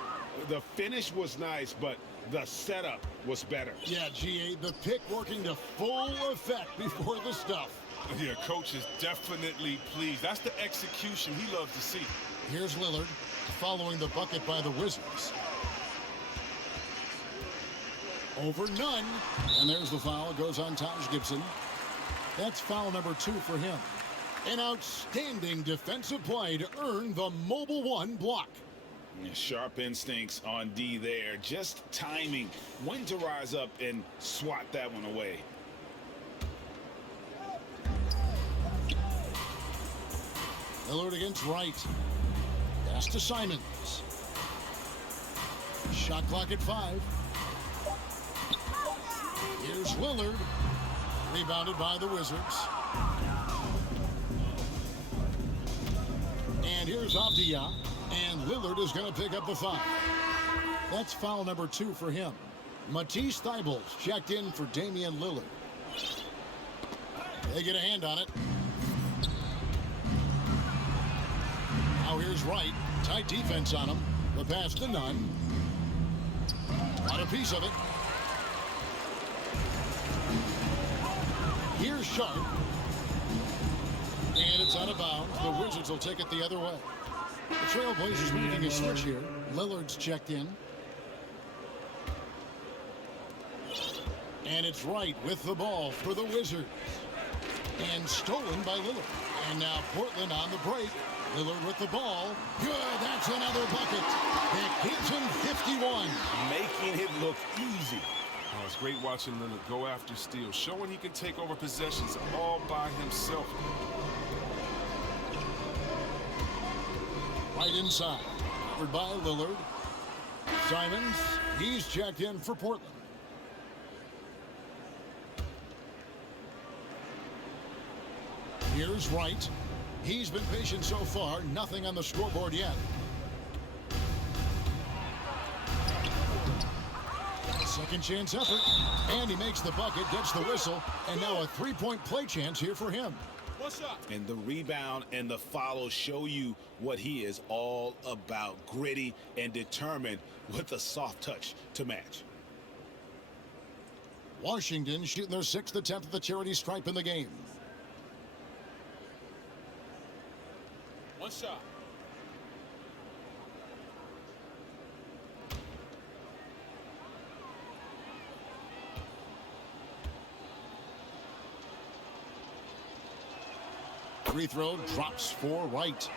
The finish was nice, but the setup was better. Yeah, GA, the pick working to full effect before the stuff. Yeah, coach is definitely pleased. That's the execution he loves to see. Here's Lillard following the bucket by the Wizards. Over Nunn. And there's the foul. It goes on Taj Gibson. That's foul number 2 for him. An outstanding defensive play to earn the Mobile One block. Sharp instincts on D there. Just timing when to rise up and swat that one away. Lillard against Wright. Pass to Simons. Shot clock at 5. Here's Lillard. Rebounded by the Wizards. And here's Avdia. And Lillard is going to pick up the foul. That's foul number 2 for him. Matisse Thybulle's checked in for Damian Lillard. They get a hand on it. Now here's Wright. Tight defense on him. The pass to Nunn. Got a piece of it. Here's Sharp. And it's out of bounds. The Wizards will take it the other way. The Trailblazers making a switch here. Lillard's checked in. And it's Wright with the ball for the Wizards. And stolen by Lillard. And now Portland on the break. Lillard with the ball. Good, that's another bucket. That gives him 51. Making it look easy. Oh, it's great watching Lillard go after steals, showing he can take over possessions all by himself. Right inside. Covered by Lillard. Simons, he's checked in for Portland. Here's Wright. He's been patient so far. Nothing on the scoreboard yet. Second chance effort. And he makes the bucket, gets the whistle, and now a three-point play chance here for him. And the rebound and the follow show you what he is all about. Gritty and determined with a soft touch to match. Washington shooting their 6th attempt at the charity stripe in the game. One shot. Free throw drops for Wright.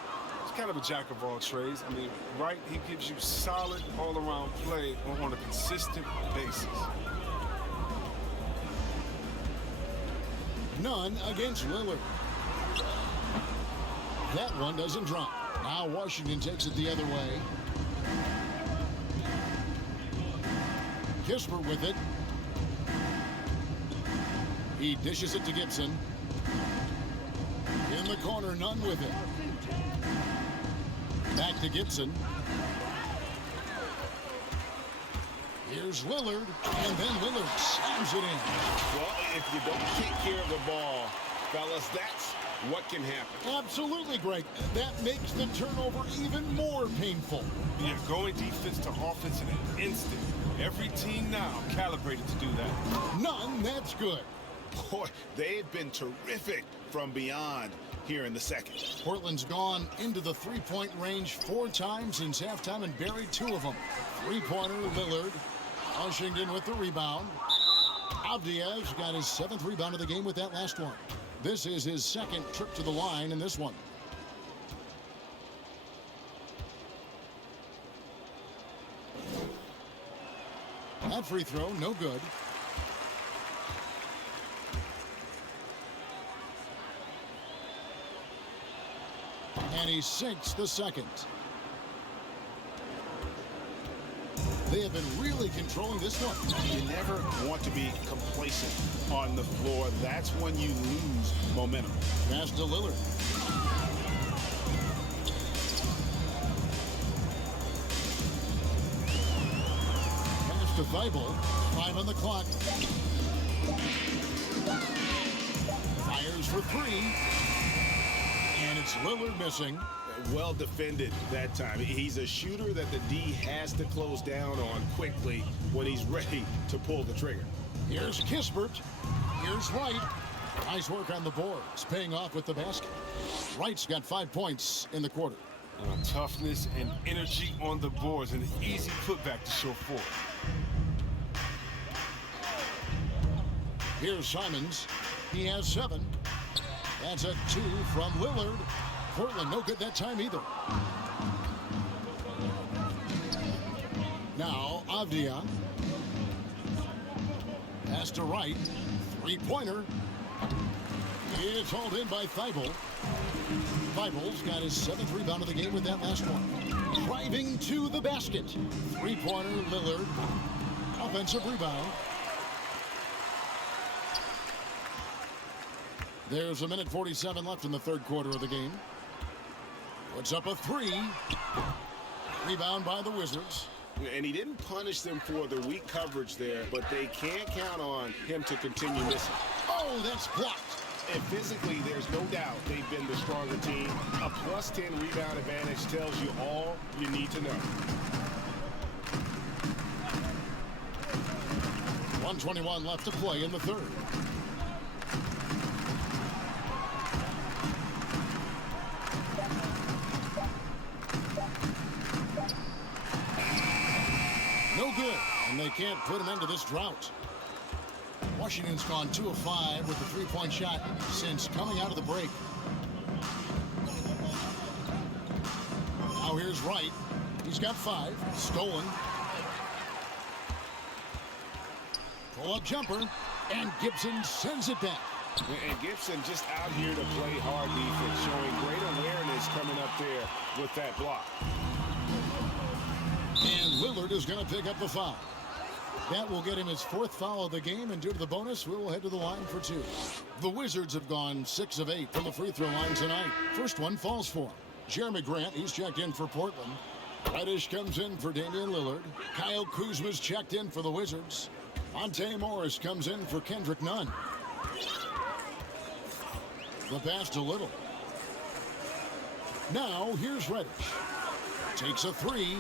He's kind of a jack of all trades. I mean, Wright, he gives you solid all-around play on a consistent basis. None against Lillard. That one doesn't drop. Now Washington takes it the other way. Kispert with it. He dishes it to Gibson. In the corner, none with it. Back to Gibson. Here's Lillard, and then Lillard slams it in. Well, if you don't take care of the ball, fellas, that's what can happen. Absolutely, Greg. That makes the turnover even more painful. Yeah, going defense to offense in an instant. Every team now calibrated to do that. None, that's good. Boy, they've been terrific from beyond here in the second. Portland's gone into the three-point range 4 times since halftime and buried 2 of them. Three-pointer, Lillard. Washington with the rebound. Avdia's got his 7th rebound of the game with that last one. This is his 2nd trip to the line in this one. That free throw, no good. And he sinks the second. They have been really controlling this one. You never want to be complacent on the floor. That's when you lose momentum. Pass to Lillard. Pass to Thibault. 5 on the clock. Fires for 3. And it's Lillard missing. Well defended that time. He's a shooter that the D has to close down on quickly when he's ready to pull the trigger. Here's Kispert. Here's Wright. Nice work on the boards, paying off with the basket. Wright's got 5 points in the quarter. Toughness and energy on the boards and an easy putback to show for it. Here's Simons. He has 7. That's a 2 from Lillard. Portland no good that time either. Now Avdia. Pass to Wright. Three-pointer. It's hauled in by Thibault. Thibault's got his 7th rebound of the game with that last one. Driving to the basket. Three-pointer, Lillard. Offensive rebound. There's a minute 47 left in the 3rd quarter of the game. Puts up a 3. Rebound by the Wizards. And he didn't punish them for the weak coverage there, but they can't count on him to continue missing. Oh, that's blocked. And physically, there's no doubt they've been the stronger team. A +10 rebound advantage tells you all you need to know. 1:21 left to play in the 3rd. can't put him into this drought. Washington's gone 2 of 5 with the three-point shot since coming out of the break. Now here's Wright. He's got 5. Stolen. Pull-up jumper. And Gibson sends it back. And Gibson just out here to play hard defense, showing great awareness coming up there with that block. And Lillard is going to pick up the foul. That will get him his 4th foul of the game, and due to the bonus, we will head to the line for 2. The Wizards have gone 6 of 8 from the free throw line tonight. First one falls for him. Jeremy Grant, he's checked in for Portland. Reddish comes in for Damian Lillard. Kyle Kuzma's checked in for the Wizards. Monte Morris comes in for Kendrick Nunn. The pass to Little. Now here's Reddish. Takes a 3.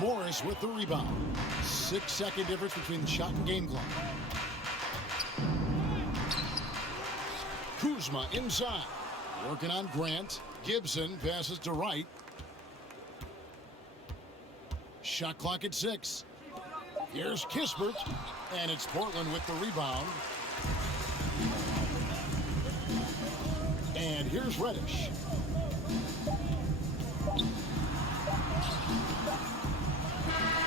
Morris with the rebound. 6-second difference between the shot and game clock. Kuzma inside. Working on Grant. Gibson passes to Wright. Shot clock at 6. Here's Kispert, and it's Portland with the rebound. And here's Reddish.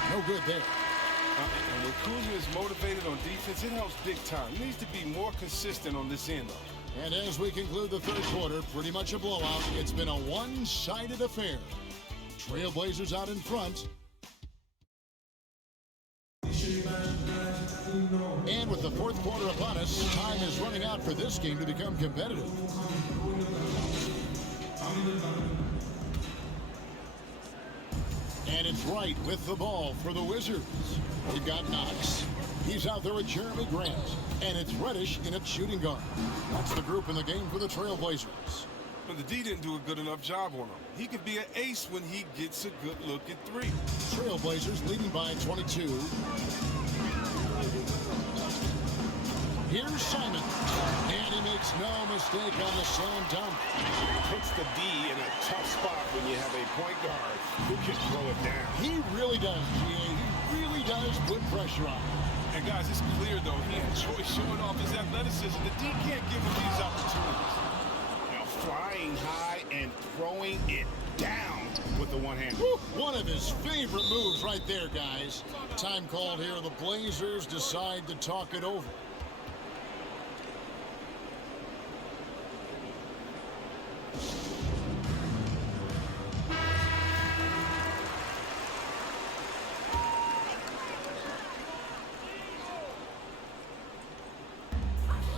No good there. And when Kuzma is motivated on defense, it helps big time. He needs to be more consistent on this end, though. And as we conclude the third quarter, pretty much a blowout. It's been a one-sided affair. Trailblazers out in front. And with the fourth quarter upon us, time is running out for this game to become competitive. And it's Wright with the ball for the Wizards. We've got Knox. He's out there with Jeremy Grant. And it's Reddish in its shooting guard. That's the group in the game for the Trailblazers. But the D didn't do a good enough job on him. He could be an ace when he gets a good look at 3. Trailblazers leading by 22. Here's Simon. And he makes no mistake on the slam dunk. Puts the D in a tough spot when you have a point guard who can throw it down. He really does, GA. He really does put pressure on him. And guys, it's clear, though, he enjoys showing off his athleticism. The D can't give him these opportunities. Flying high and throwing it down with the one hand. One of his favorite moves right there, guys. Time called here. The Blazers decide to talk it over.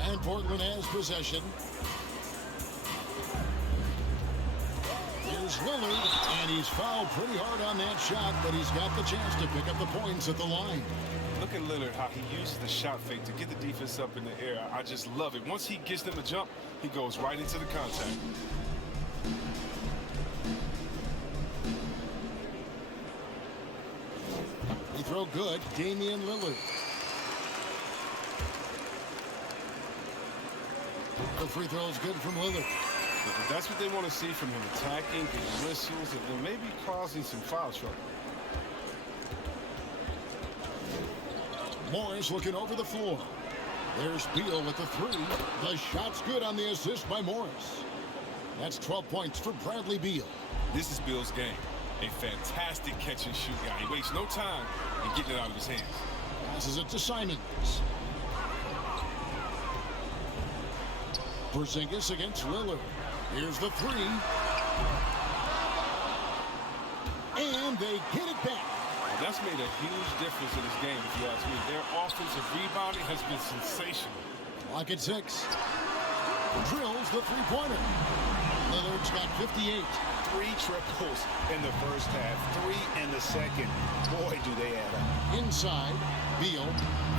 And Portland has possession. Here's Lillard, and he's fouled pretty hard on that shot, but he's got the chance to pick up the points at the line. Look at Lillard, how he uses the shot fake to get the defense up in the air. I just love it. Once he gets them to jump, he goes right into the contact. He throw good. Damian Lillard. The free throw is good from Lillard. That's what they want to see from him, attacking, getting whistles, and maybe causing some foul trouble. Morris looking over the floor. There's Beal with the 3. The shot's good on the assist by Morris. That's 12 points for Bradley Beal. This is Beal's game. A fantastic catch and shoot guy. He wastes no time in getting it out of his hands. Passes it to Simons. Porzingis against Lillard. Here's the 3. And they get it back. That's made a huge difference in this game, if you ask me. Their offensive rebounding has been sensational. Clock at 6. Drills the three-pointer. Lillard's got 58. 3 triples in the first half, 3 in the second. Boy, do they add up. Inside, Beal.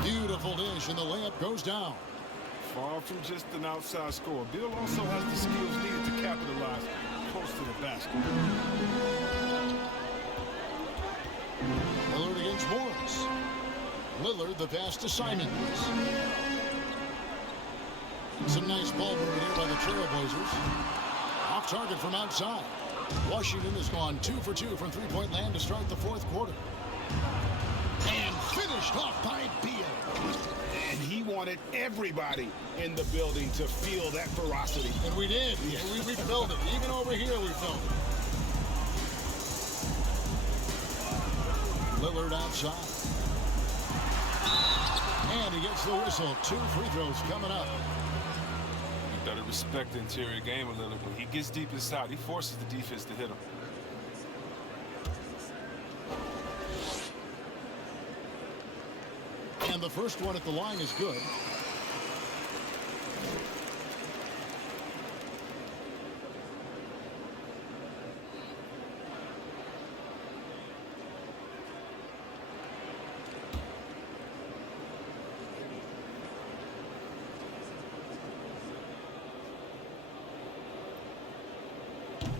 Beautiful dish, and the layup goes down. Far from just an outside scorer, Beal also has the skills needed to capitalize close to the basket. Lillard against Morris. Lillard, the pass to Simons. Some nice ball movement here by the Trailblazers. Off target from outside. Washington has gone 2 for 2 from three-point land to start the fourth quarter. And Finished off by Beal. And he wanted everybody in the building to feel that ferocity. And we did. We felt it. Even over here, we felt it. Lillard outside. And he gets the whistle. 2 free throws coming up. You better respect the interior game a little. When he gets deep inside, he forces the defense to hit him. And the first one at the line is good.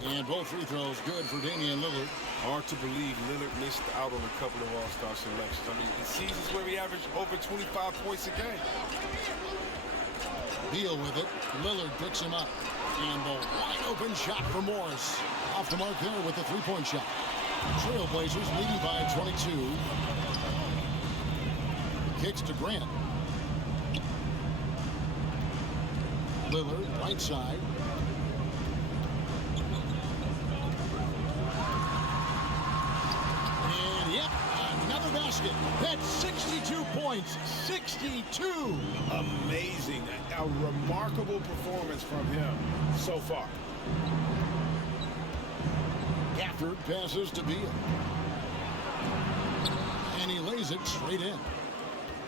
And both free throws good for Damian Lillard. Hard to believe Lillard missed out on a couple of all-star selections. I mean, in seasons where he averaged over 25 points a game. Beal with it. Lillard picks him up. And the wide open shot for Morris. Off the mark there with the three-point shot. Trailblazers leading by 22. Kicks to Grant. Lillard, right side. And yep, another basket. That's 62 points. 62. Amazing. A remarkable performance from him so far. Gafford passes to Beal. And he lays it straight in.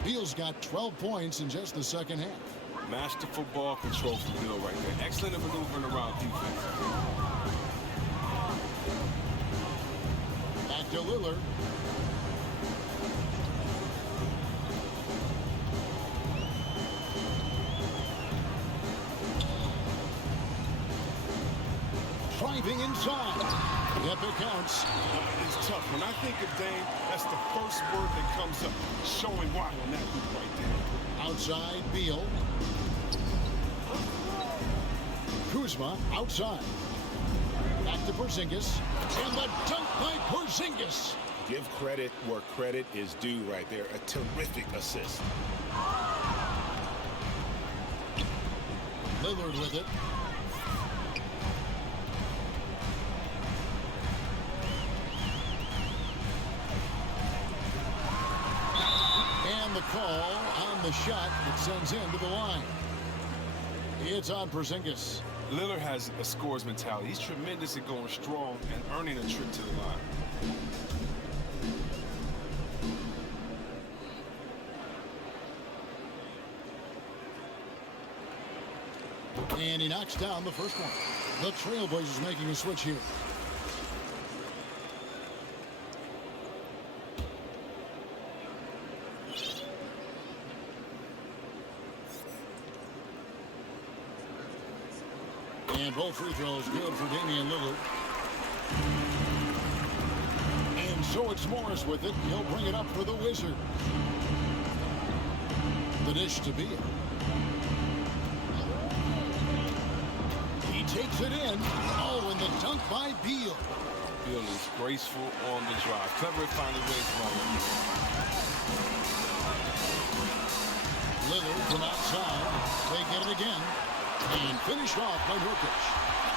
Beal's got 12 points in just the second half. Masterful ball control from Beal right there. Excellent maneuvering around defense. Back to Lillard. Driving inside. Yep, it counts. It's tough. When I think of Dame, that's the first word that comes up. Showing why on that hoop right there. Outside, Beal. Kuzma outside. Back to Porzingis. And the dunk by Porzingis. Give credit where credit is due right there. A terrific assist. Lillard with it. And the call on the shot that sends him to the line. It's on Porzingis. Lillard has a scorer's mentality. He's tremendous at going strong and earning a trip to the line. And he knocks down the first one. The Trailblazers making a switch here. And both free throws good for Damian Lillard. And so it's Morris with it. He'll bring it up for the Wizards. The dish to Beal. He takes it in. Oh, and the dunk by Beal. Beal is graceful on the drive. Clever at finding ways around it. Lillard from outside. They get it again. And finished off by Nurkic.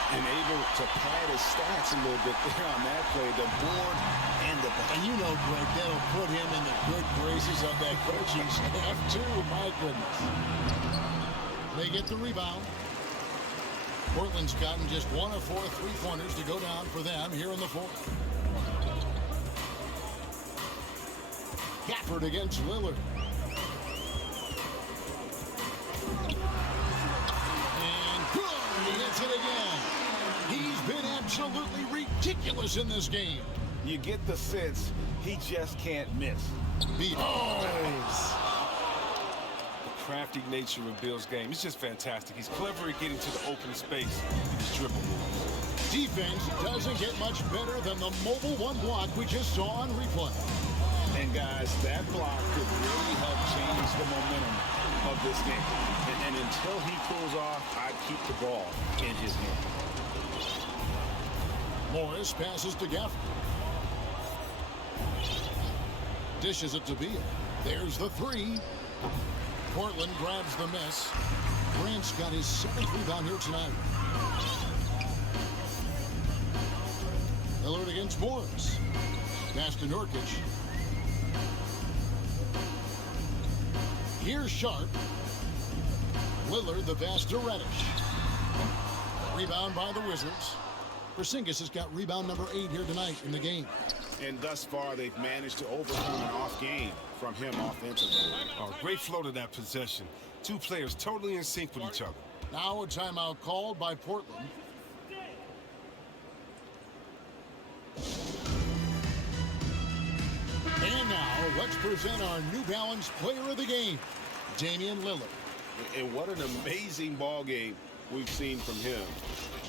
And able to pad his stats a little bit there on that play. The board and the... And you know, Greg, that'll put him in the good graces of that coaching staff, too. My goodness. They get the rebound. Portland's gotten just 1 of 4 three-pointers to go down for them here in the fourth. Gafford against Lillard. And good! He hits it again. He's been absolutely ridiculous in this game. You get the sense he just can't miss. Beat. Crafty nature of Beal's game. It's just fantastic. He's clever at getting to the open space with his dribble moves. Defense doesn't get much better than the mobile one block we just saw on replay. And guys, that block could really help change the momentum of this game. And until he pulls off, I'd keep the ball in his hand. Morris passes to Gafford. Dishes it to Beal. There's the three. Portland grabs the miss. Grant's got his 7th rebound here tonight. Lillard against Morris. Pass to Nurkic. Here's Sharp. Lillard the pass to Reddish. Rebound by the Wizards. Porzingis has got rebound number 8 here tonight in the game. And thus far, they've managed to overcome an off game from him offensively. Oh, great flow to that possession. Two players totally in sync with each other. Now a timeout called by Portland. And now let's present our New Balance player of the game, Damian Lillard. And what an amazing ball game we've seen from him.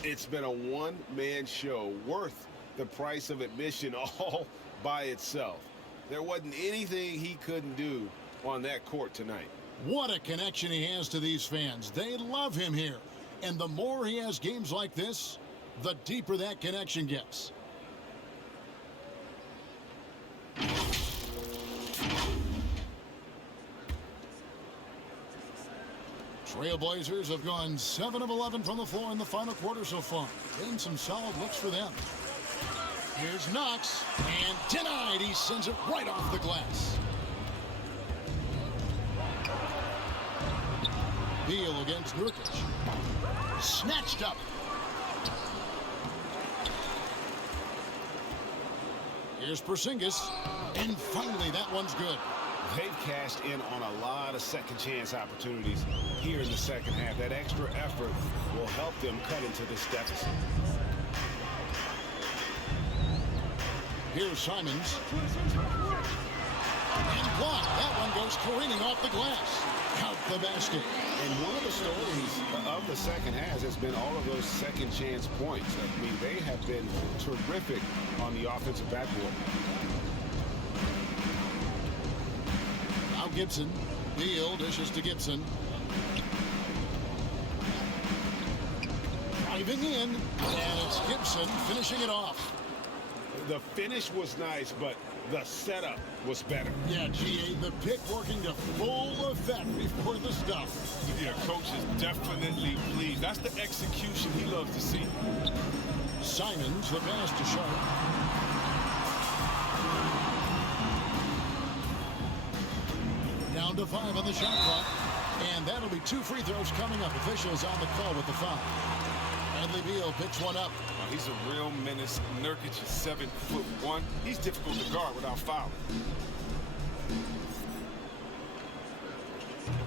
It's been a one-man show worth the price of admission all by itself. There wasn't anything he couldn't do on that court tonight. What a connection he has to these fans. They love him here. And the more he has games like this, the deeper that connection gets. Trailblazers have gone 7 of 11 from the floor in the final quarter so far. Getting some solid looks for them. Here's Knox, and denied. He sends it right off the glass. Beal against Nurkic. Snatched up. Here's Porzingis, and finally that one's good. They've cashed in on a lot of second chance opportunities here in the second half. That extra effort will help them cut into this deficit. Here's Simons. And blocked. That one goes careening off the glass. Count the basket. And one of the stories of the second half has been all of those second chance points. I mean, they have been terrific on the offensive backboard. Now Gibson. Beal dishes to Gibson. Driving in. And it's Gibson finishing it off. The finish was nice, but the setup was better. Yeah, GA, the pick working to full effect before the stuff. Yeah, coach is definitely pleased. That's the execution he loves to see. Simons, the pass to Sharp. Down to 5 on the shot clock. And that'll be 2 free throws coming up. Officials on the call with the foul. Bradley Beal picks one up. He's a real menace. Nurkic is 7'1". He's difficult to guard without fouling.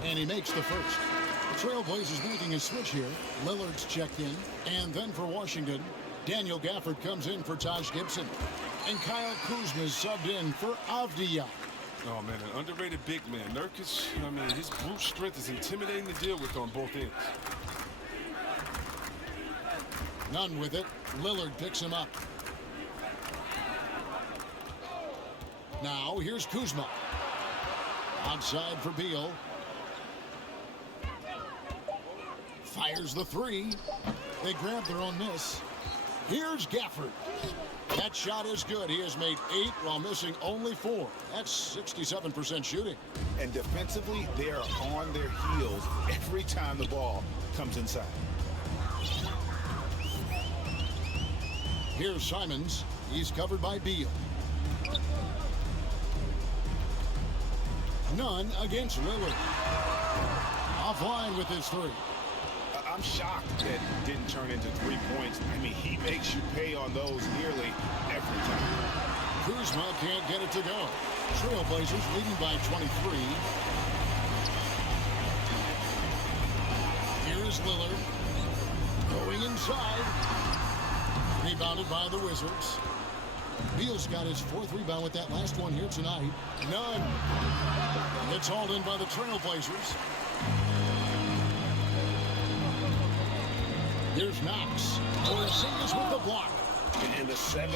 And he makes the first. The Trailblazers making a switch here. Lillard's checked in. And then for Washington, Daniel Gafford comes in for Taj Gibson. And Kyle Kuzma is subbed in for Avdija. Oh, man, an underrated big man. Nurkic, I mean, his brute strength is intimidating to deal with on both ends. None with it. Lillard picks him up. Now here's Kuzma. Outside for Beal. Fires the 3. They grab their own miss. Here's Gafford. That shot is good. He has made 8 while missing only 4. That's 67% shooting. And defensively, they are on their heels every time the ball comes inside. Here's Simons. He's covered by Beal. None against Lillard. Offline with his 3. I'm shocked that didn't turn into 3 points. I mean, he makes you pay on those nearly every time. Kuzma can't get it to go. Trailblazers leading by 23. Here's Lillard. Going inside. Rebounded by the Wizards. Beal's got his 4th rebound with that last one here tonight. None. It's hauled in by the Trailblazers. Here's Knox. Porzingis with the block. And the 7-3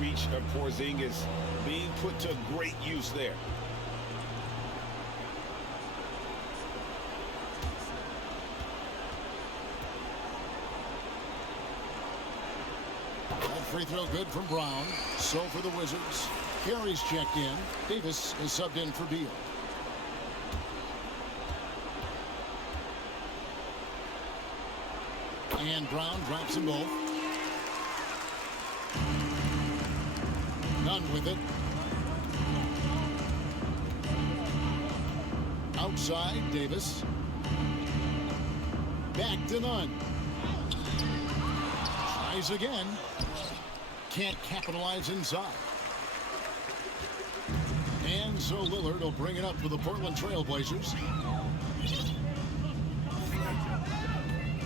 reach of Porzingis being put to great use there. That free throw good from Brown. So for the Wizards. Carey's checked in. Davis is subbed in for Beal. And Brown drops them both. Nunn with it. Outside, Davis. Back to Nunn. Tries again. Can't capitalize inside. And so Lillard will bring it up for the Portland Trailblazers.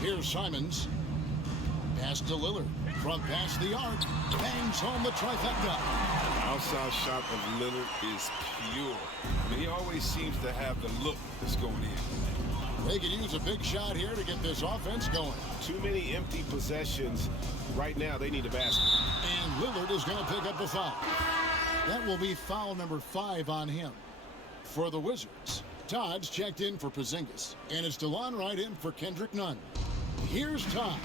Here's Simons. Pass to Lillard. From past the arc. Bangs home the trifecta. Outside shot of Lillard is pure. I mean, he always seems to have the look that's going in. They could use a big shot here to get this offense going. Too many empty possessions. Right now, they need a basket. And Lillard is going to pick up a foul. That will be foul number 5 on him. For the Wizards, Todd's checked in for Porzingis. And it's DeLon Wright in for Kendrick Nunn. Here's Todd.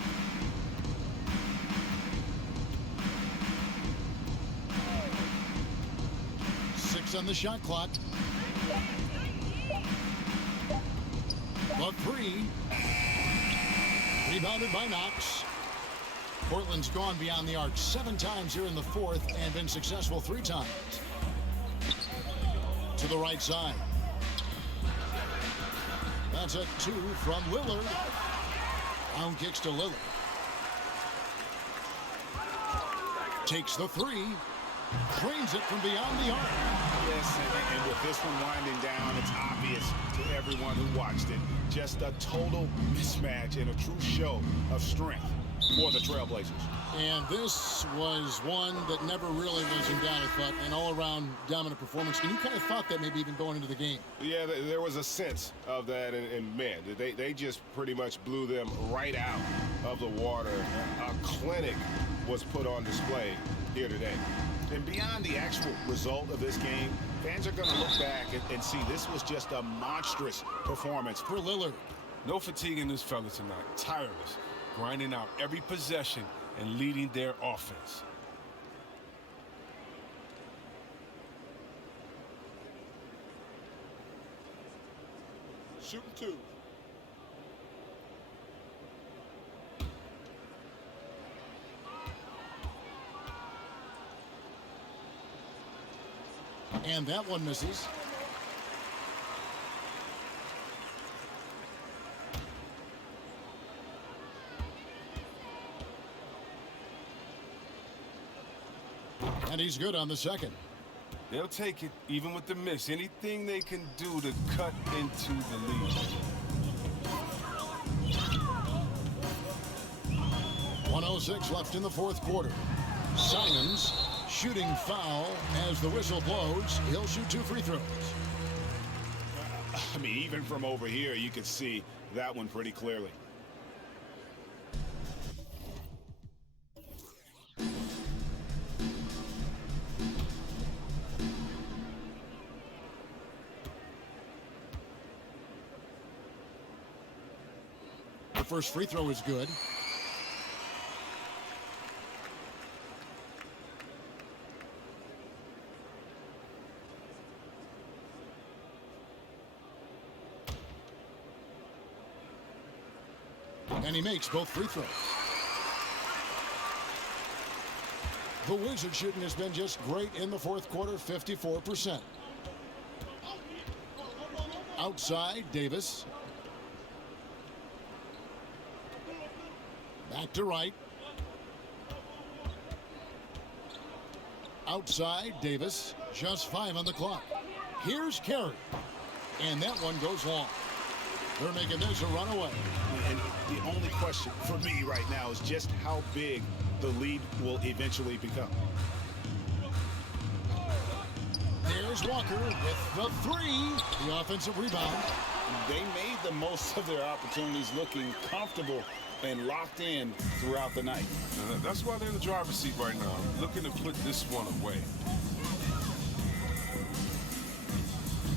On the shot clock. The 3. Rebounded by Knox. Portland's gone beyond the arc 7 times here in the 4th and been successful 3 times. To the right side. That's a 2 from Lillard. Down kicks to Lillard. Takes the 3. Drains it from beyond the arc. Yes, and with this one winding down, it's obvious to everyone who watched it. Just a total mismatch and a true show of strength for the Trailblazers. And this was one that never really was in doubt, I thought, an all-around dominant performance. And you kind of thought that maybe even going into the game. Yeah, there was a sense of that, and man, they just pretty much blew them right out of the water. A clinic was put on display here today. And beyond the actual result of this game, fans are going to look back and see this was just a monstrous performance for Lillard. No fatigue in this fella tonight. Tireless, grinding out every possession and leading their offense. Shooting 2. And that one misses. And he's good on the second. They'll take it, even with the miss. Anything they can do to cut into the lead. 1:06 left in the 4th quarter. Simons shooting foul as the whistle blows. He'll shoot 2 free throws. I mean, even from over here, you could see that one pretty clearly. The first free throw is good. And he makes both free throws. The Wizards shooting has been just great in the 4th quarter, 54%. Outside, Davis. Back to Wright. Outside, Davis. Just 5 on the clock. Here's Carey. And that one goes long. They're making this a runaway. And the only question for me right now is just how big the lead will eventually become. There's Walker with the 3. The offensive rebound. They made the most of their opportunities, looking comfortable and locked in throughout the night. That's why they're in the driver's seat right now, looking to put this one away.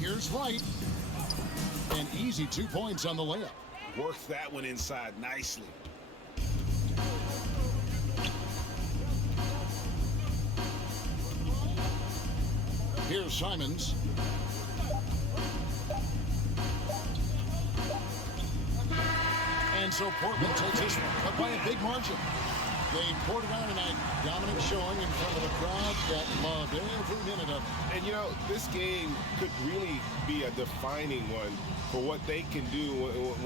Here's Wright. An easy 2 points on the layup. Worked that one inside nicely. Here's Simons. And so Portland takes this one, but by a big margin. They poured it on tonight. Dominant showing in front of a crowd that loved every minute of it. And, you know, this game could really be a defining one for what they can do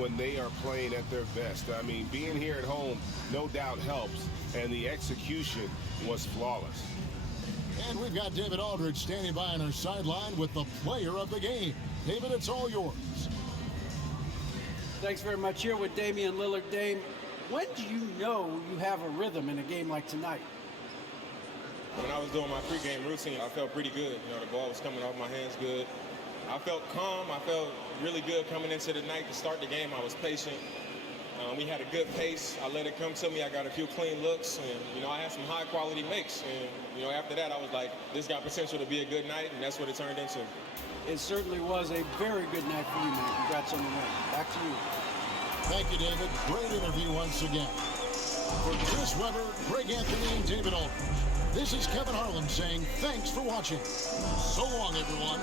when they are playing at their best. I mean, being here at home no doubt helps, and the execution was flawless. And we've got David Aldridge standing by on our sideline with the player of the game. David, it's all yours. Thanks very much. Here with Damian Lillard. Dame, when do you know you have a rhythm in a game like tonight? When I was doing my pregame routine, I felt pretty good. You know, the ball was coming off my hands good. I felt calm. I felt really good coming into the night to start the game. I was patient. We had a good pace. I let it come to me. I got a few clean looks, and, you know, I had some high-quality makes. And, you know, after that, I was like, this got potential to be a good night, and that's what it turned into. It certainly was a very good night for you, man. Congrats on the win. Back to you. Thank you, David. Great interview once again. For Chris Webber, Greg Anthony, and David Aldridge, this is Kevin Harlan saying thanks for watching. So long, everyone.